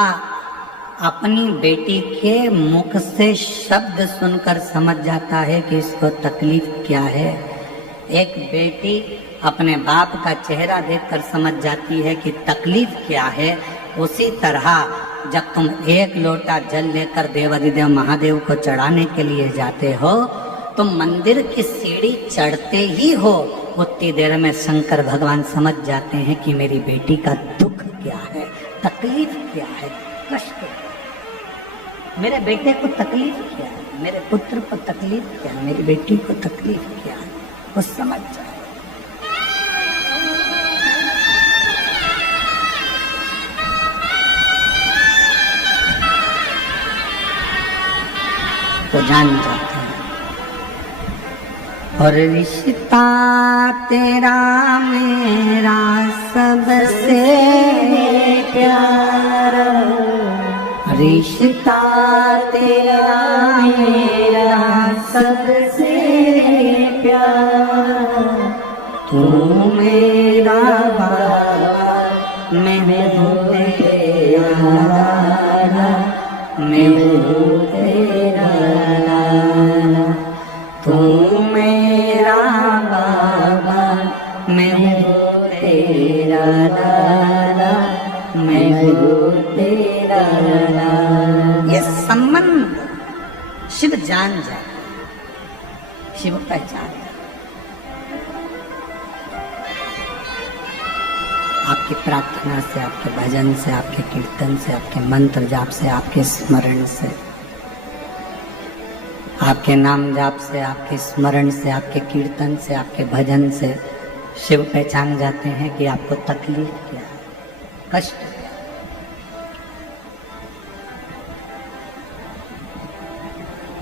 अपनी बेटी के मुख से शब्द सुनकर समझ जाता है कि इसको तकलीफ क्या है, एक बेटी अपने बाप का चेहरा देखकर समझ जाती है कि तकलीफ क्या है। उसी तरह जब तुम एक लोटा जल लेकर देवाधिदेव महादेव को चढ़ाने के लिए जाते हो, तुम मंदिर की सीढ़ी चढ़ते ही हो, उतनी देर में शंकर भगवान समझ जाते हैं कि मेरी बेटी का दुख क्या है, तकलीफ क्या है, कष्ट क्या है, मेरे बेटे को तकलीफ क्या है, मेरे पुत्र को तकलीफ क्या है, मेरी बेटी को तकलीफ क्या है। वो समझ जाए। तो जान जाते हैं। और रिश्ता तेरा मेरा सबसे प्यारा, रिश्ता तेरा मेरा सबसे प्यारा, तू मेरा बाबा मैं हूँ तेरा लाला, मैं हूँ तेरा लाला, तू मेरा बाबा मैं हूँ तेरा लाला, मैं हूँ तेरा लाला। ये संबंध शिव जान जाए, शिव पहचान जाए। आपकी प्रार्थना से, आपके भजन से, आपके कीर्तन से, आपके मंत्र जाप से, आपके स्मरण से, आपके नाम जाप से, आपके स्मरण से, आपके कीर्तन से, आपके भजन से शिव पहचान जाते हैं कि आपको तकलीफ क्या है, कष्ट क्या है।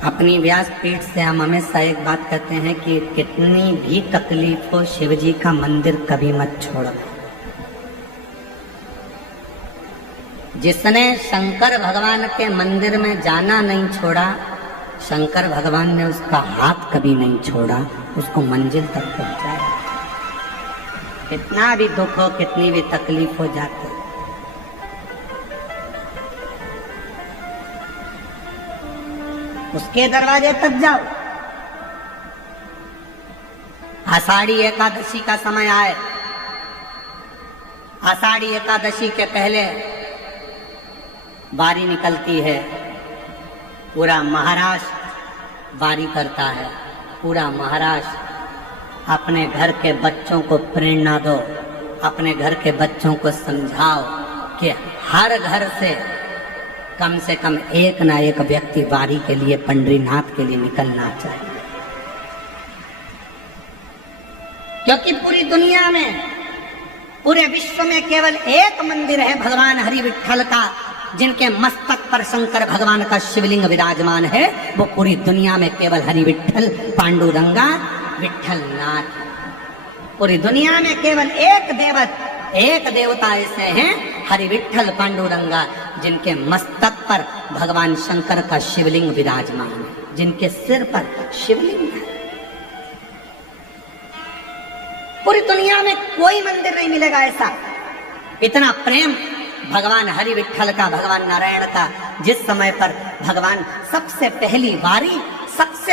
अपनी व्यासपीठ से हम हमेशा एक बात कहते हैं कि कितनी भी तकलीफ हो, शिव जी का मंदिर कभी मत छोड़ो। जिसने शंकर भगवान के मंदिर में जाना नहीं छोड़ा, शंकर भगवान ने उसका हाथ कभी नहीं छोड़ा, उसको मंजिल तक पहुंचाया। कितना भी दुख हो, कितनी भी तकलीफ हो जाती, उसके दरवाजे तक जाओ। आषाढ़ी एकादशी का समय आए, आषाढ़ी एकादशी के पहले बारी निकलती है, पूरा महाराष्ट्र बारी करता है। पूरा महाराष्ट्र अपने घर के बच्चों को प्रेरणा दो, अपने घर के बच्चों को समझाओ कि हर घर से कम एक ना एक व्यक्ति बारी के लिए, पंडरीनाथ के लिए निकलना चाहिए। क्योंकि पूरी दुनिया में, पूरे विश्व में केवल एक मंदिर है भगवान हरि विठ्ठल का, जिनके मस्तक पर शंकर भगवान का शिवलिंग विराजमान है। वो पूरी दुनिया में केवल हरि विठ्ठल पांडुरंगा विठ्ठल नाथ। पूरी दुनिया में केवल एक देवता ऐसे हैं, हरि विठ्ठल पांडुरंगा, जिनके मस्तक पर भगवान शंकर का शिवलिंग विराजमान है, जिनके सिर पर शिवलिंग है। पूरी दुनिया में कोई मंदिर नहीं मिलेगा ऐसा। इतना प्रेम भगवान हरि विठ्ठल का, भगवान नारायण का, जिस समय पर भगवान सबसे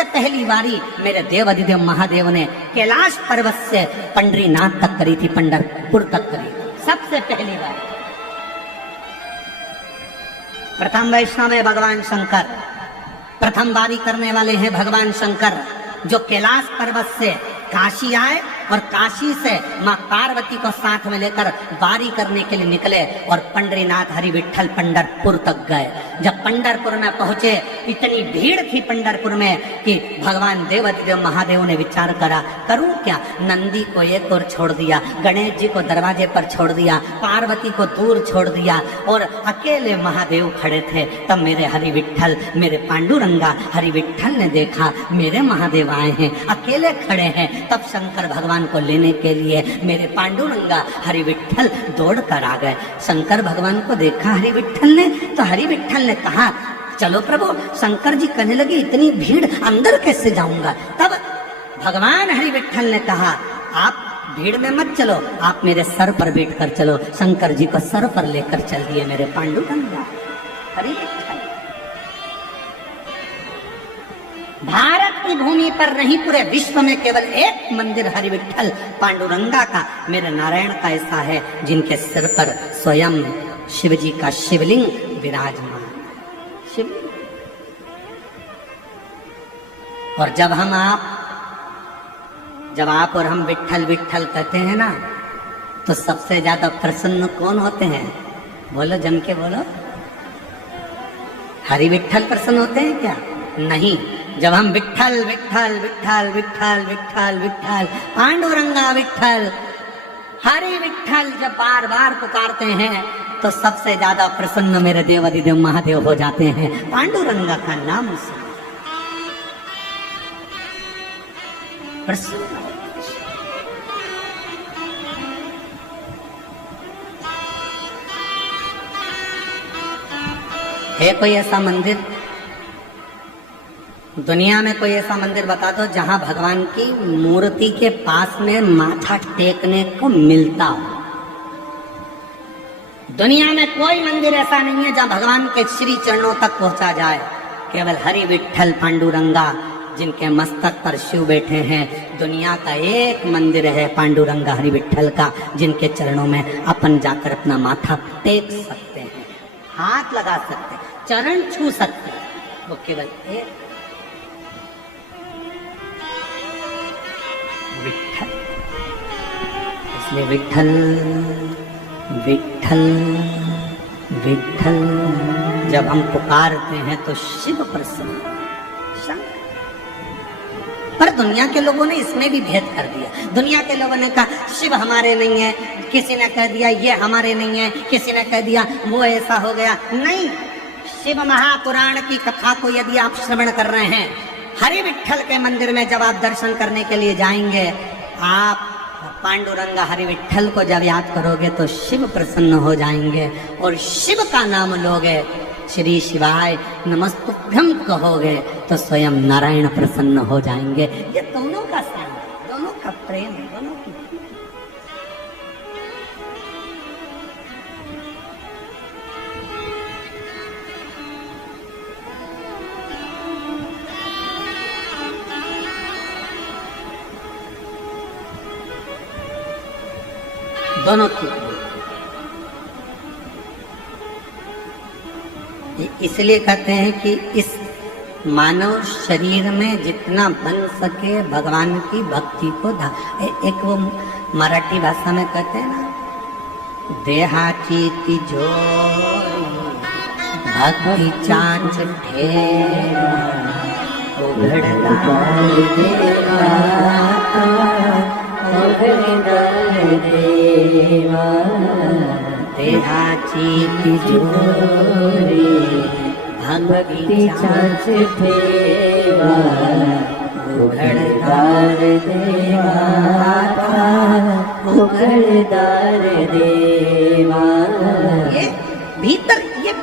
पहली बारी मेरे देव अधिदेव महादेव ने कैलाश पर्वत से पंडरीनाथ तक करी थी, पंढरपुर तक करी थी, सबसे पहली बार। प्रथम वैष्णव है भगवान शंकर, प्रथम बारी करने वाले हैं भगवान शंकर, जो कैलाश पर्वत से काशी आए और काशी से माँ पार्वती को साथ में लेकर बारी करने के लिए निकले और पंडरीनाथ हरि विठ्ठल पंढरपुर तक गए। जब पंढरपुर में पहुंचे, इतनी भीड़ थी पंढरपुर में कि भगवान देवाधिदेव महादेव ने विचार करा, करूं क्या? नंदी को एक ओर छोड़ दिया, गणेश जी को दरवाजे पर छोड़ दिया, पार्वती को दूर छोड़ दिया और अकेले महादेव खड़े थे। तब मेरे हरि विठ्ठल, मेरे पांडुरंगा हरि विठ्ठल ने देखा मेरे महादेव आए हैं, अकेले खड़े हैं। तब शंकर भगवान को लेने के लिए मेरे पांडुरंगा हरि विठ्ठल दौड़ कर आ गए। शंकर भगवान को देखा हरि विठ्ठल ने, तो हरि विठ्ठल ने कहा, चलो प्रभु। शंकर जी कहने लगे, इतनी भीड़ अंदर कैसे जाऊंगा? तब भगवान हरि विठ्ठल ने कहा, आप भीड़ में मत चलो, आप मेरे सर पर बैठ कर चलो। शंकर जी को सर पर लेकर चल दिए मेरे पांडुरंगा हरि विठ्ठल। भारत की भूमि पर नहीं, पूरे विश्व में केवल एक मंदिर हरि विठ्ठल पांडुरंगा का, मेरे नारायण का ऐसा है, जिनके सिर पर स्वयं शिव जी का शिवलिंग विराजमान। शिवलिंग। और जब आप और हम विठ्ठल विठ्ठल कहते हैं ना, तो सबसे ज्यादा प्रसन्न कौन होते हैं? बोलो, जम के बोलो। हरि विठ्ठल प्रसन्न होते हैं क्या? नहीं, जब हम विठ्ठल विठ्ठल विठ्ठल विठ्ठल विठ्ठल विठ्ठल पांडुरंगा विठ्ठल हरि विठ्ठल जब बार बार पुकारते हैं तो सबसे ज्यादा प्रसन्न मेरे देवादिदेव महादेव हो जाते हैं। पांडुरंगा का नाम से प्रसन्न है। कोई ऐसा मंदिर दुनिया में, कोई ऐसा मंदिर बता दो जहां भगवान की मूर्ति के पास में माथा टेकने को मिलता हो। दुनिया में कोई मंदिर ऐसा नहीं है जहां भगवान के श्री चरणों तक पहुंचा जाए। केवल हरि विठ्ठल पांडुरंगा जिनके मस्तक पर शिव बैठे हैं। दुनिया का एक मंदिर है पांडुरंगा हरि विठ्ठल का, जिनके चरणों में अपन जाकर अपना माथा टेक सकते हैं, हाथ लगा सकते हैं, चरण छू सकते हैं। वो केवल एक विठ्ठल। इसलिए विठ्ठल विठ्ठल विठ्ठल जब हम पुकारते हैं तो शिव प्रसन्न, शंकर। पर दुनिया के लोगों ने इसमें भी भेद कर दिया। दुनिया के लोगों ने कहा शिव हमारे नहीं है, किसी ने कह दिया ये हमारे नहीं है, किसी ने कह दिया वो ऐसा हो गया। नहीं, शिव महापुराण की कथा को यदि आप श्रवण कर रहे हैं, हरि विठ्ठल के मंदिर में जब आप दर्शन करने के लिए जाएंगे, आप पांडुरंगा हरि विठ्ठल को जब याद करोगे तो शिव प्रसन्न हो जाएंगे। और शिव का नाम लोगे, श्री शिवाय नमस्तुभ्यं कहोगे तो स्वयं नारायण प्रसन्न हो जाएंगे। ये दोनों का साथ है, दोनों का प्रेम है, दोनों की दोनों की। इसलिए कहते हैं कि इस मानव शरीर में जितना बन सके भगवान की भक्ति को एक वो मराठी भाषा में कहते हैं ना, देहाची तिजोरी भक्ति चांच ठेवा उघडदार देवा उघडदार देवा देहाची तिजोरी भक्ति चांच ठेवा उघडदार देवा उघडदार देवा। ये भीतर ये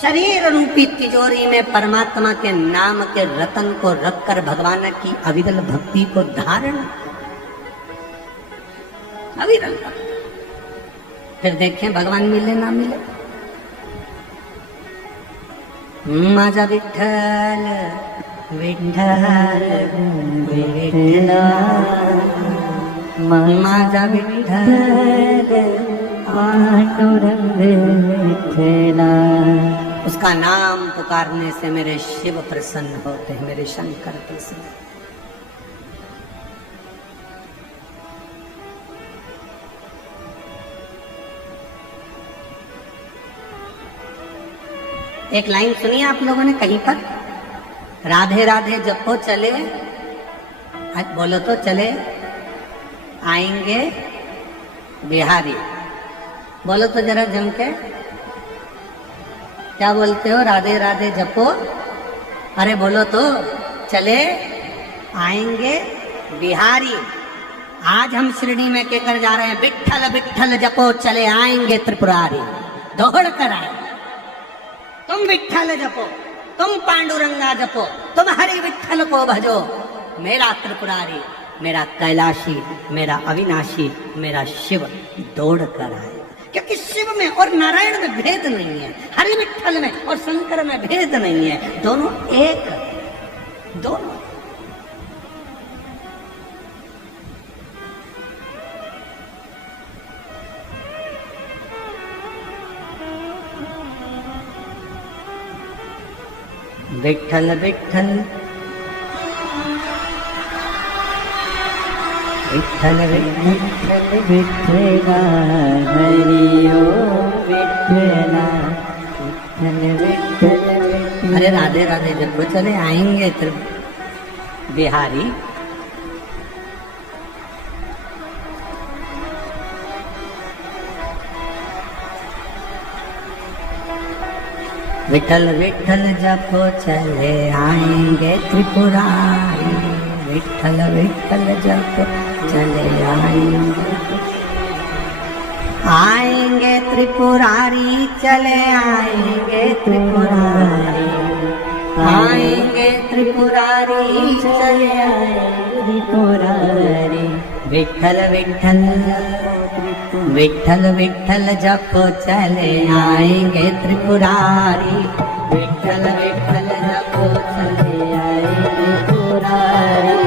शरीर रूपी तिजोरी में परमात्मा के नाम के रतन को रखकर भगवान की अविरल भक्ति को धारण, अविरल। फिर देखें भगवान मिले ना मिले। माझा विठ्ठल विठ्ठल विठ्ठला माझा विठ्ठल पांडुरंग विठ्ठला। उसका नाम पुकारने से मेरे शिव प्रसन्न होते हैं, मेरे शंकर प्रसन्न। एक लाइन सुनिए आप लोगों ने कहीं पर, राधे राधे जपो चले, बोलो तो चले आएंगे बिहारी। बोलो तो जरा जम के, क्या बोलते हो? राधे राधे जपो, अरे बोलो तो चले आएंगे बिहारी। आज हम शिरडी में कहकर जा रहे हैं, विठ्ठल विठ्ठल जपो चले आएंगे त्रिपुरारी। दौड़ कर आए, तुम विठ्ठल जपो, तुम पांडुरंगा जपो, तुम हरि विठ्ठल को भजो। मेरा त्रिपुरारी, मेरा कैलाशी, मेरा अविनाशी, मेरा शिव दौड़ कर आए। क्योंकि शिव में और नारायण में भेद नहीं है, हरि विठ्ठल में और शंकर में भेद नहीं है, दोनों एक, दोनों। विठ्ठल विठ्ठल विठ्ठल विठ्ठल विठ्ठला हरि ओम विठ्ठला विठ्ठल विठ्ठल अरे राधे राधे जब चले आएंगे बिहारी। विठल विठल जपो चले आएंगे त्रिपुरारी, विठल विठल जपो चले आएंगे त्रिपुरारी, चले आएंगे त्रिपुरारी, आएंगे त्रिपुरारी, चले आएंगे त्रिपुरारी। विठल विठल विठल विठल जपो चले आएंगे त्रिपुरारी, विठल विठल जपो चले आएंगे त्रिपुरारी,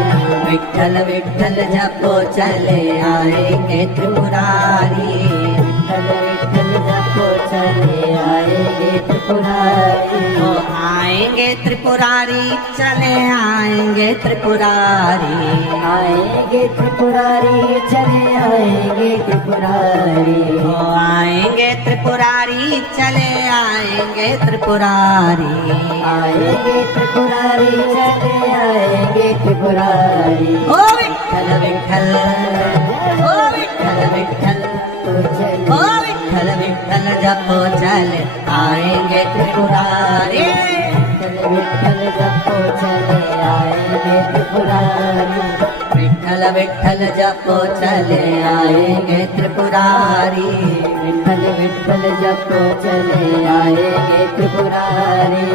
विठल विठल जपो चले आएंगे त्रिपुरारी, विठल विठल जपो चले आएंगे त्रिपुरारी। ओ आएंगे त्रिपुरारी, चले आएंगे त्रिपुरारी, आएंगे त्रिपुरारी, चले आएंगे त्रिपुरारी। ओ आएंगे त्रिपुरारी, चले आएंगे त्रिपुरारी, आएंगे त्रिपुरारी, चले आएंगे त्रिपुरारी। ओ विठल विठल, ओ विठल विठल, ओ विठल विठल जपो चले आएंगे त्रिपुरारी, विठल विठल जपो चले आएंगे त्रिपुरारी, विठल विठल जपो चले आएंगे त्रिपुरारी, विठल विठल जपो चले आएंगे त्रिपुरारी।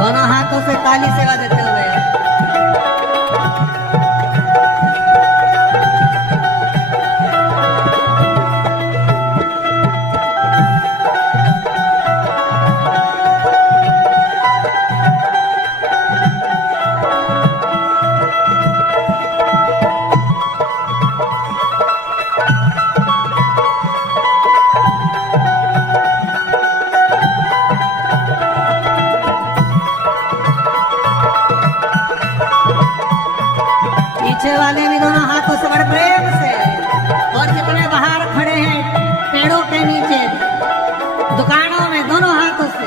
दोनों हाथों से काली सेवा देते हुए पीछे वाले भी दोनों हाथों से बड़े प्रेम से, और जितने बाहर खड़े हैं पेड़ों के नीचे दुकानों में दोनों हाथों से।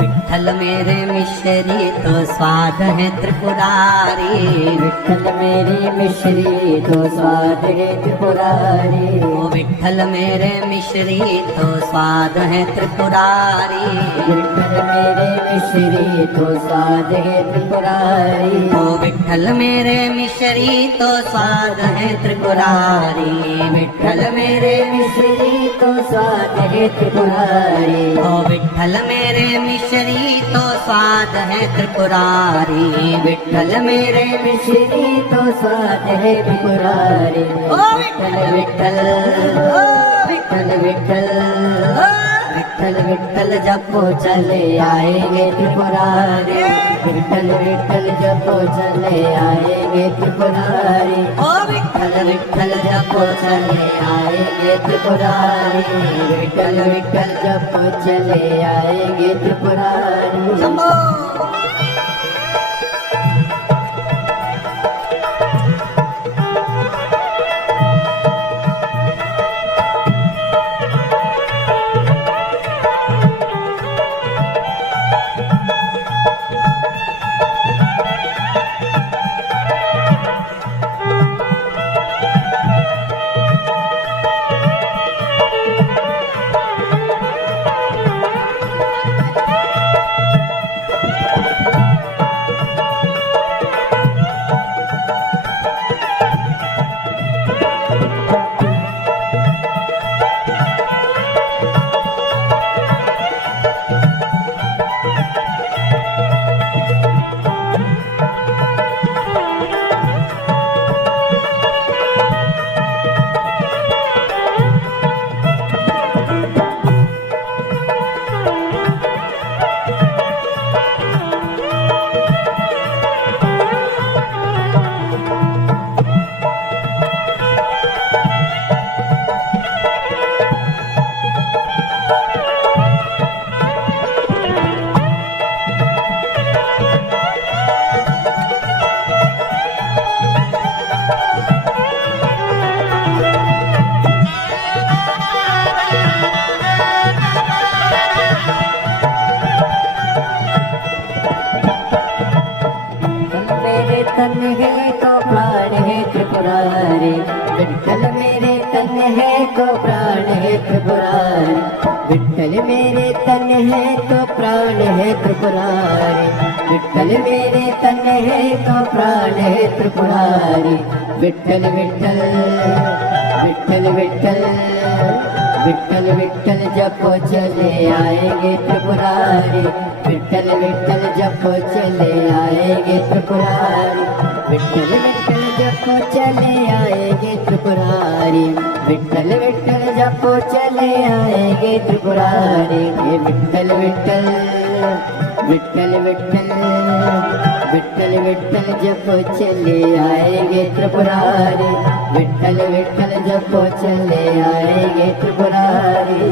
विठल मेरे मिश्री तो स्वाद है त्रिपुरारी, विठल मेरी मिश्री तो स्वाद है त्रिपुरारी। ओ विठल मेरे मिश्री तो स्वाद है त्रिपुरारी, विठल मेरे मिश्री तो स्वाद है त्रिपुरारी। ओ विठल मेरे मिश्री तो स्वाद है त्रिपुरारी, विठल मेरे मिश्री तो स्वाद है त्रिपुरारी। ओ विठल मेरे मिश्री तो स्वाद है त्रिपुरारी, विठल मेरे मिश्री तो स्वाद है त्रिपुरारी। ओ विठल विठल, ओ विठल विठल, विठल विठल जपो चले आएंगे त्रिपुरारी, विठल विठल जपो चले आएंगे त्रिपुरारी। ओ विठल विठल जपो चले आएंगे त्रिपुरारी, विठल विठल जपो चले आएंगे त्रिपुरारी। शंभो है तो प्राण है त्रिपुरारी, विठ्ठल मेरे तन है तो प्राण है त्रिपुरारी, विठ्ठल मेरे तन है तो प्राण है त्रिपुरारी। विठ्ठल विठ्ठल विठ्ठल विठ्ठल विठ्ठल विठ्ठल जपो चले आएंगे त्रिपुरारी, विठ्ठल विठ्ठल जपो चले आएंगे त्रिपुरारी, विठ्ठल विठ्ठल जपो चले आएंगे त्रिपुरारी, विठ्ठल विठ्ठल जपो चले आएंगे त्रिपुरारी। ये विठ्ठल विठ्ठल विठ्ठल विठ्ठल विठ्ठल विठ्ठल जपो चले आएंगे त्रिपुरारी, विठ्ठल विठ्ठल जपो चले आएंगे त्रिपुरारी।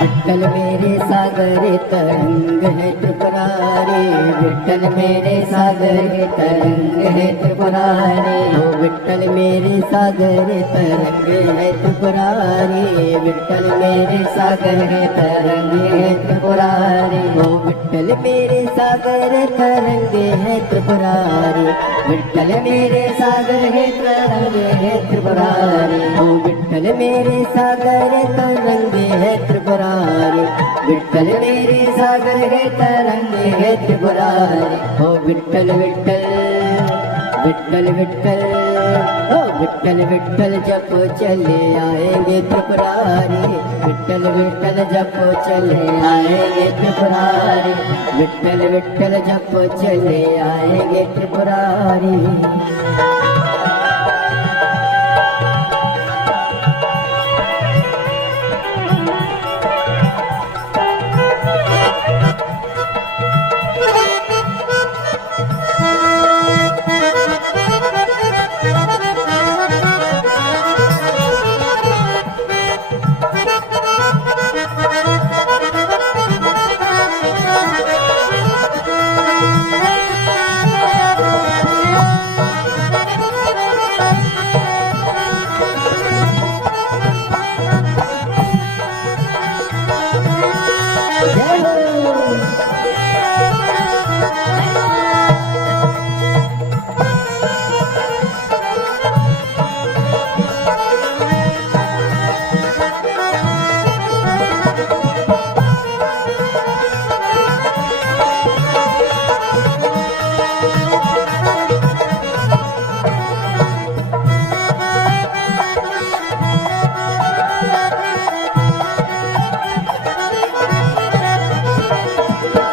विठ्ठल मेरे सागर तरंग है त्रिपुरारी, विठ्ठल मेरे सागर तरंग है त्रिपुरारी, ओ विठ्ठल मेरे सागर तरंग है त्रिपुरारी, विठ्ठल मेरे सागर तरंग है त्रिपुरारी, ओ विठ्ठल मेरे सागर तरंग है त्रिपुरारी, विठ्ठल मेरे सागर तरंग है त्रिपुरारी, ओ विठ्ठल मेरे सागर तरंग है त्रिपुरारी, विठ्ठल मेरे सागर है तरंग है त्रिपुरारी। ओ विठ्ठल विठ्ठल विठ्ठल विठ्ठल ओ विठ्ठल विठ्ठल जपो चले आएंगे त्रिपुरारी, विठ्ठल विठ्ठल जपो चले आएंगे त्रिपुरारी, विठ्ठल विठ्ठल जपो चले आएंगे त्रिपुरारी।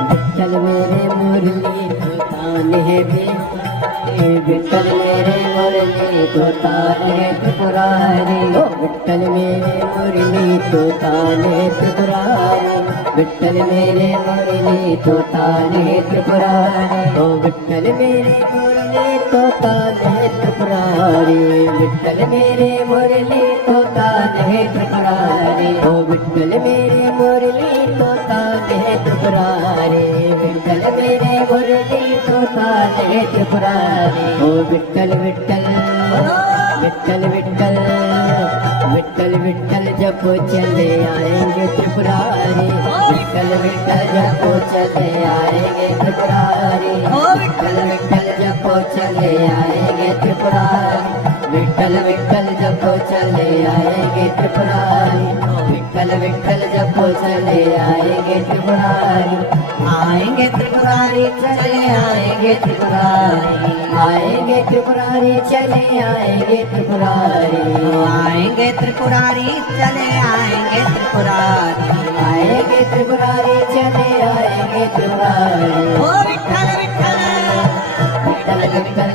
विठ्ठल मेरे मुरली तो तान है विठ्ठल मेरे मुरली तो तान है त्रिपुरारी, ओ विठ्ठल मेरे मुरली तो तान है त्रिपुरारी, विठ्ठल मेरे मुरली तो तान है त्रिपुरारी, ओ विठ्ठल मेरे मुरली तो तान है त्रिपुरारी, विठ्ठल मेरे मुरली तो तान है त्रिपुरारी, ओ विठ्ठल मेरे मुरली तो तान है त्रिपुरारी, विठ्ठल मेरे मुरली तो तान है त्रिपुरारी। ओ विठ्ठल विठ्ठल विठ्ठल विठ्ठल विठ्ठल विठ्ठल जपो चले आएंगे त्रिपुरारी, विठ्ठल विठ्ठल जपो चले आएंगे त्रिपुरारी, विठ्ठल विठ्ठल जपो चले आएंगे त्रिपुरारी, विठ्ठल विठ्ठल जपो चले आएंगे त्रिपुरारी, विठ्ठल विठ्ठल जपो जपो चले आएंगे त्रिपुरारी, आएंगे त्रिपुरारी चले आएंगे त्रिपुरारी, आएंगे त्रिपुरारी चले आएंगे त्रिपुरारी, आएंगे त्रिपुरारी चले आएंगे त्रिपुरारी, आएंगे त्रिपुरारी चले आएंगे त्रिपुरारी। ओ विठ्ठल विठ्ठल विठ्ठल विठ्ठल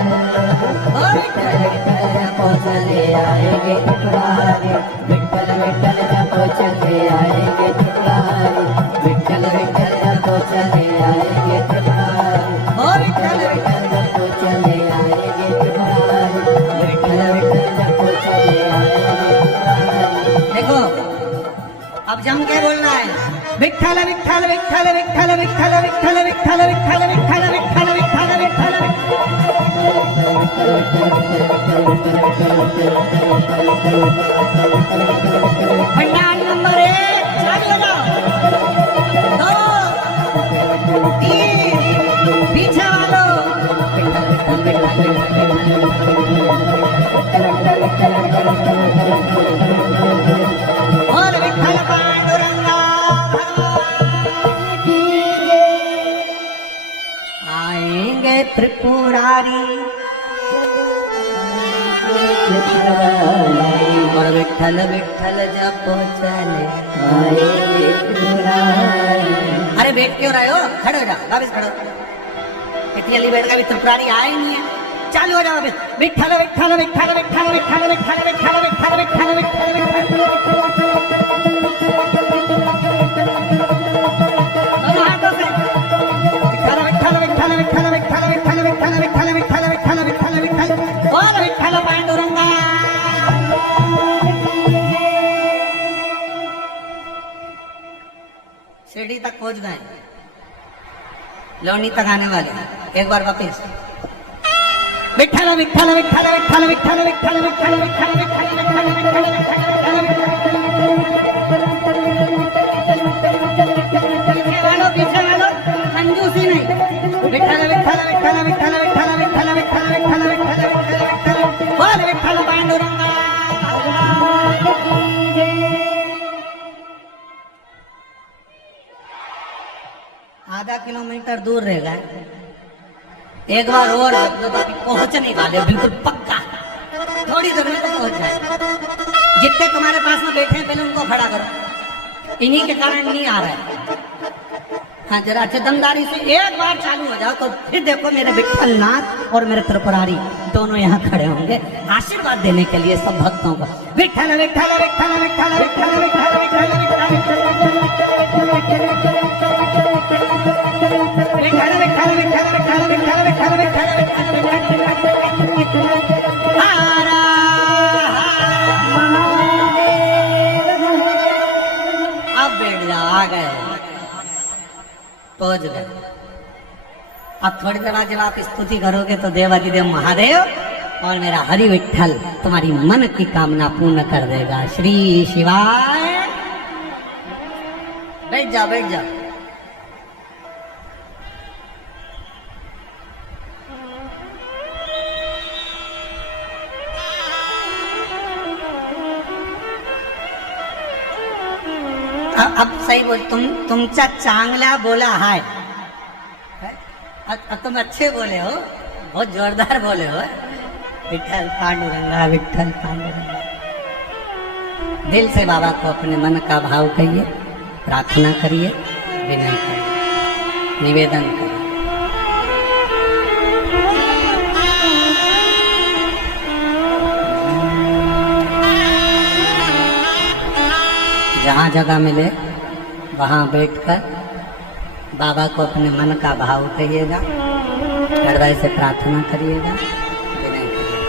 ओ विठ्ठल विठ्ठल जपो चले आएंगे त्रिपुरारी, विठ्ठल विठ्ठल जपो चले आएंगे त्रिपुरारी, विठ्ठल विठ्ठल जपो चले आएंगे त्रिपुरारी, ओ विठ्ठल विठ्ठल जपो चले आएंगे त्रिपुरारी, विठ्ठल विठ्ठल जपो चले आएंगे त्रिपुरारी। देखो अब जम के बोलना है, विठ्ठल विठ्ठल विठ्ठल विठ्ठल विठ्ठल विठ्ठल विठ्ठल विठ्ठल विठ्ठल विठ्ठल विठ्ठल विठ्ठल पंडाल नंबर 1 चालू हो जाओ, 2 3 पीछे वालों, और विठ्ठल पांडुरंगा आएंगे त्रिपुरारी और विठ्ठल विठ्ठल जपो चले आएंगे त्रिपुरारी। अरे बैठ क्यों रहे हो, खड़े हो जाओ, वापस खड़ो, इतनी जल्दी बैठ गए, त्रिपुरारी आए ही नहीं है, चालू हो जाओ वापस, विठ्ठल विठ्ठल विठ्ठल विठ्ठल विठ्ठल विठ्ठल विठ्ठल विठ्ठल विठ्ठल विठ्ठल दोनों हाथों से विठ्ठल विठ्ठल विठ्ठल विठ्ठल विठ्ठल विठ्ठल विठ्ठल विठ्ठल विठ्ठल विठ्ठल विठ्ठल विठ्ठल और विठ्ठल पांडुरंगा। शिरडी तक पहुंच गए, लौनी तक आने वाले, एक बार वापस, विठ्ठल विठ्ठल विठ्ठल विठ्ठल विठ्ठल विठ्ठल विठ्ठल विठ्ठल विठ्ठल विठ्ठल विठ्ठल विठ्ठल पीछे वालों कंजूसी नहीं, विठ्ठल विठ्ठल विठ्ठल विठ्ठल विठ्ठल विठ्ठल विठ्ठल विठ्ठल विठ्ठल विठ्ठल बोल विठ्ठल पांडुरंगा। आधा किलोमीटर दूर रह गए, एक बार और पहुंचने वाले बिल्कुल पक्का, थोड़ी देर में तो पहुंच जाए। जितने तुम्हारे पास में बैठे हैं पहले उनको खड़ा करो, इन्हीं के कारण नहीं आ रहा है। हाँ जरा अच्छे दमदारी से एक बार चालू हो जाओ तो फिर देखो मेरे विठ्ठल नाथ और मेरे त्रिपुरारी दोनों यहाँ खड़े होंगे आशीर्वाद देने के लिए सब भक्तों को। विठ्ठल विठ्ठल विठ्ठल विठ्ठल विठ्ठल विठ्ठल विठ्ठल विठ्ठल अब बैठ जाओ, आ गए, पहुंच गए। अब थोड़ी देर बाद जब आप स्तुति करोगे तो देवाधिदेव महादेव और मेरा हरि विठ्ठल तुम्हारी मन की कामना पूर्ण कर देगा। श्री शिवाय। बैठ जाओ बैठ जाओ। अब सही बोल, तुमचा चांगला बोला है, अब तुम अच्छे बोले हो, बहुत जोरदार बोले हो। विठ्ठल पांडुरंगा विठ्ठल पांडुरंगा। दिल से बाबा को अपने मन का भाव कहिए, प्रार्थना करिए, विनय करिए, निवेदन करिए। जहाँ जगह मिले वहाँ बैठकर बाबा को अपने मन का भाव कहिएगा, हृदय से प्रार्थना करिएगा, विनय करिए।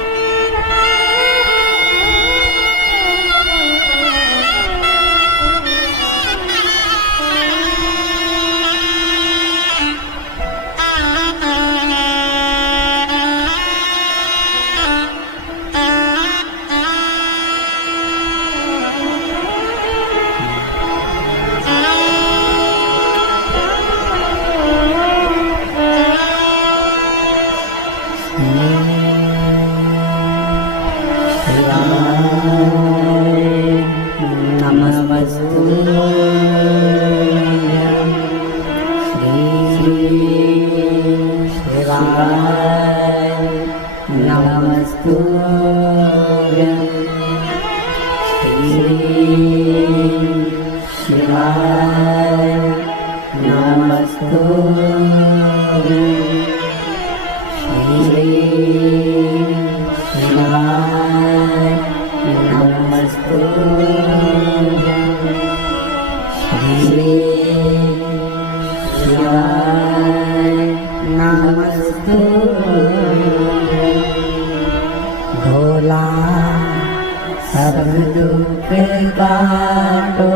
शिवाय नमस्तुभ्यं श्री शिवाय नमस्तुभ्यं श्री शिवाय नमस्तुभ्यं श्री शिवाय नमस्तुभ्यं भोला सब दुख काटो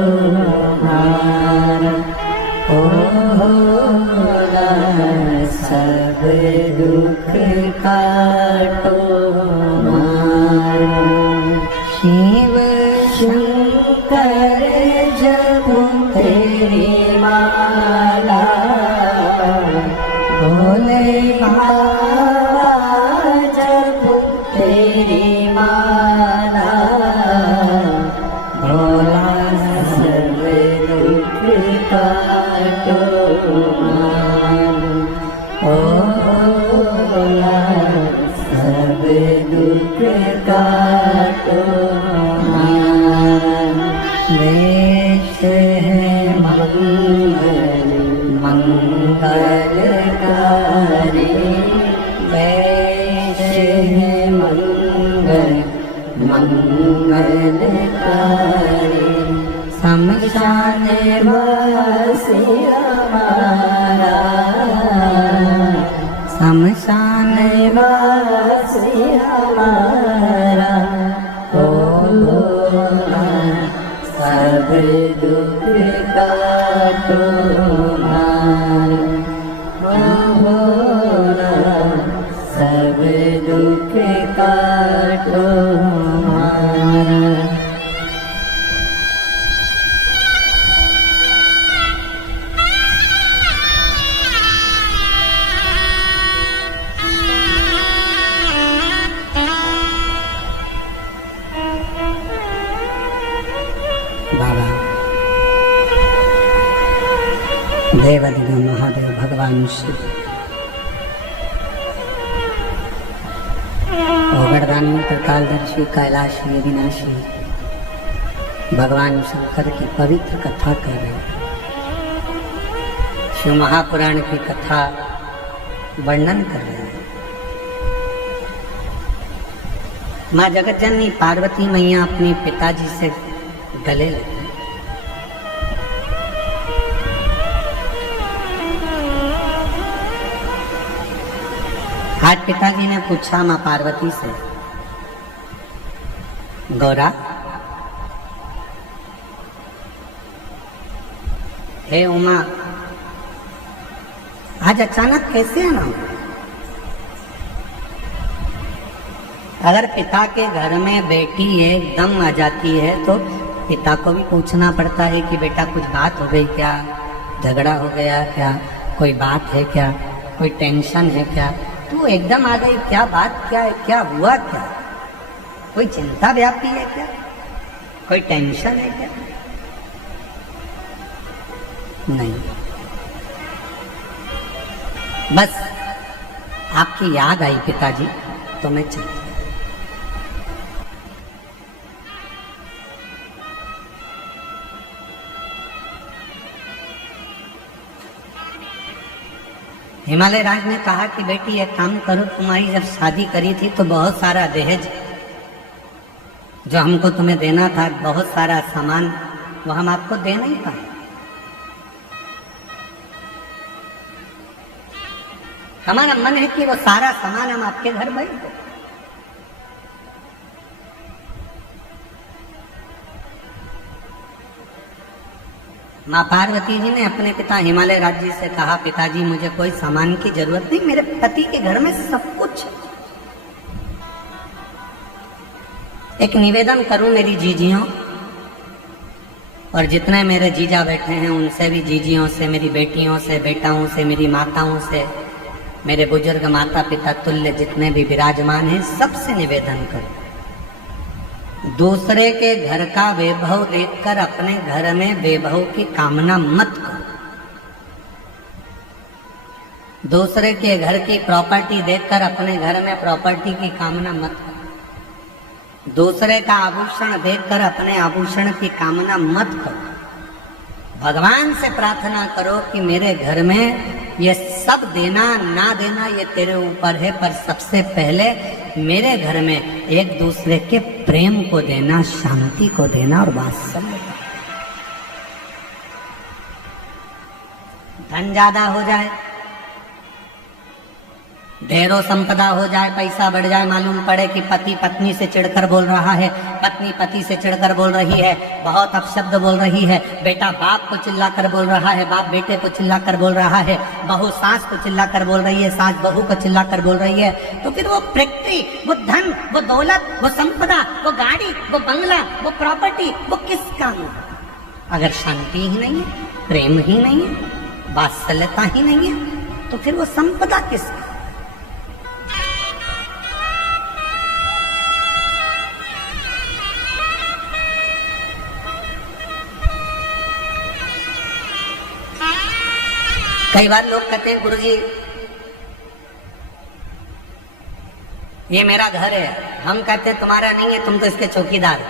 हार ओ भोला सब दुख काटो हार शिव शंकर जपो तेरी माला भोले बाबा जपो तेरी माला भोला सब दुख काटो हार ओ भोला सब दुख काटो हार देश है मंगल मंगलकारी देश है मंगल मंगलकारी शमशान वासी हमारा शमशान वासी हमारा ओ भोला सब दुख काटो हार ओ भोला सब दुख काटो हार बाबा देवादिदेव महादेव भगवान शिव ओगड़दानी त्रिकालदर्शी कैलाशी विनाशी भगवान शंकर की पवित्र कथा कर रहे हैं। शिव महापुराण की कथा वर्णन कर रहे हैं। माँ जगतजननी पार्वती मैया अपने पिताजी से गले लगे। आज पिताजी ने पूछा माँ पार्वती से, गौरा हे उमा आज अचानक कैसे आना? अगर पिता के घर में बेटी एकदम आ जाती है तो पिता को भी पूछना पड़ता है कि बेटा कुछ बात हो गई क्या, झगड़ा हो गया क्या, कोई बात है क्या, कोई टेंशन है क्या, तू एकदम आ गई, क्या बात क्या है, क्या हुआ क्या, कोई चिंता व्यापी है क्या, कोई टेंशन है क्या? नहीं, बस आपकी याद आई पिताजी तो मैं चल। हिमालय राज ने कहा कि बेटी एक काम करो, तुम्हारी जब शादी करी थी तो बहुत सारा दहेज जो हमको तुम्हें देना था, बहुत सारा सामान, वो हम आपको दे नहीं पाए। हमारा मन है कि वो सारा सामान हम आपके घर भेज दें। माँ पार्वती जी ने अपने पिता हिमालय राज जी से कहा, पिताजी मुझे कोई सामान की जरूरत नहीं, मेरे पति के घर में सब कुछ। एक निवेदन करूं मेरी जीजियों और जितने मेरे जीजा बैठे हैं उनसे भी, जीजियों से, मेरी बेटियों से, बेटाओं से, मेरी माताओं से, मेरे बुजुर्ग माता पिता तुल्य जितने भी विराजमान हैं, सबसे निवेदन करूं, दूसरे के घर का वैभव देखकर अपने घर में वैभव की कामना मत करो। दूसरे के घर की प्रॉपर्टी देखकर अपने घर में प्रॉपर्टी की कामना मत करो। दूसरे का आभूषण देखकर अपने आभूषण की कामना मत करो। भगवान से प्रार्थना करो कि मेरे घर में ये सब देना ना देना ये तेरे ऊपर है, पर सबसे पहले मेरे घर में एक दूसरे के प्रेम को देना, शांति को देना और वात्सल्य। धन ज्यादा हो जाए, ढेरों संपदा हो जाए, पैसा बढ़ जाए, मालूम पड़े कि पति पत्नी से चिढ़कर बोल रहा है, पत्नी पति से चिढ़कर बोल रही है, बहुत अपशब्द बोल रही है, बेटा बाप को चिल्लाकर बोल रहा है, बाप बेटे को चिल्लाकर बोल रहा है, बहू सास को चिल्लाकर बोल रही है, सास बहू को चिल्लाकर बोल रही है, तो फिर वो प्रकृति, वो धन, वो दौलत, वो संपदा, वो गाड़ी, वो बंगला, वो प्रॉपर्टी, वो किस काम? अगर शांति ही नहीं है, प्रेम ही नहीं है, वात्सल्यता ही नहीं है, तो फिर वो संपदा किसकी? कई बार लोग कहते हैं गुरुजी ये मेरा घर है, हम कहते हैं तुम्हारा नहीं है, तुम तो इसके चौकीदार हो।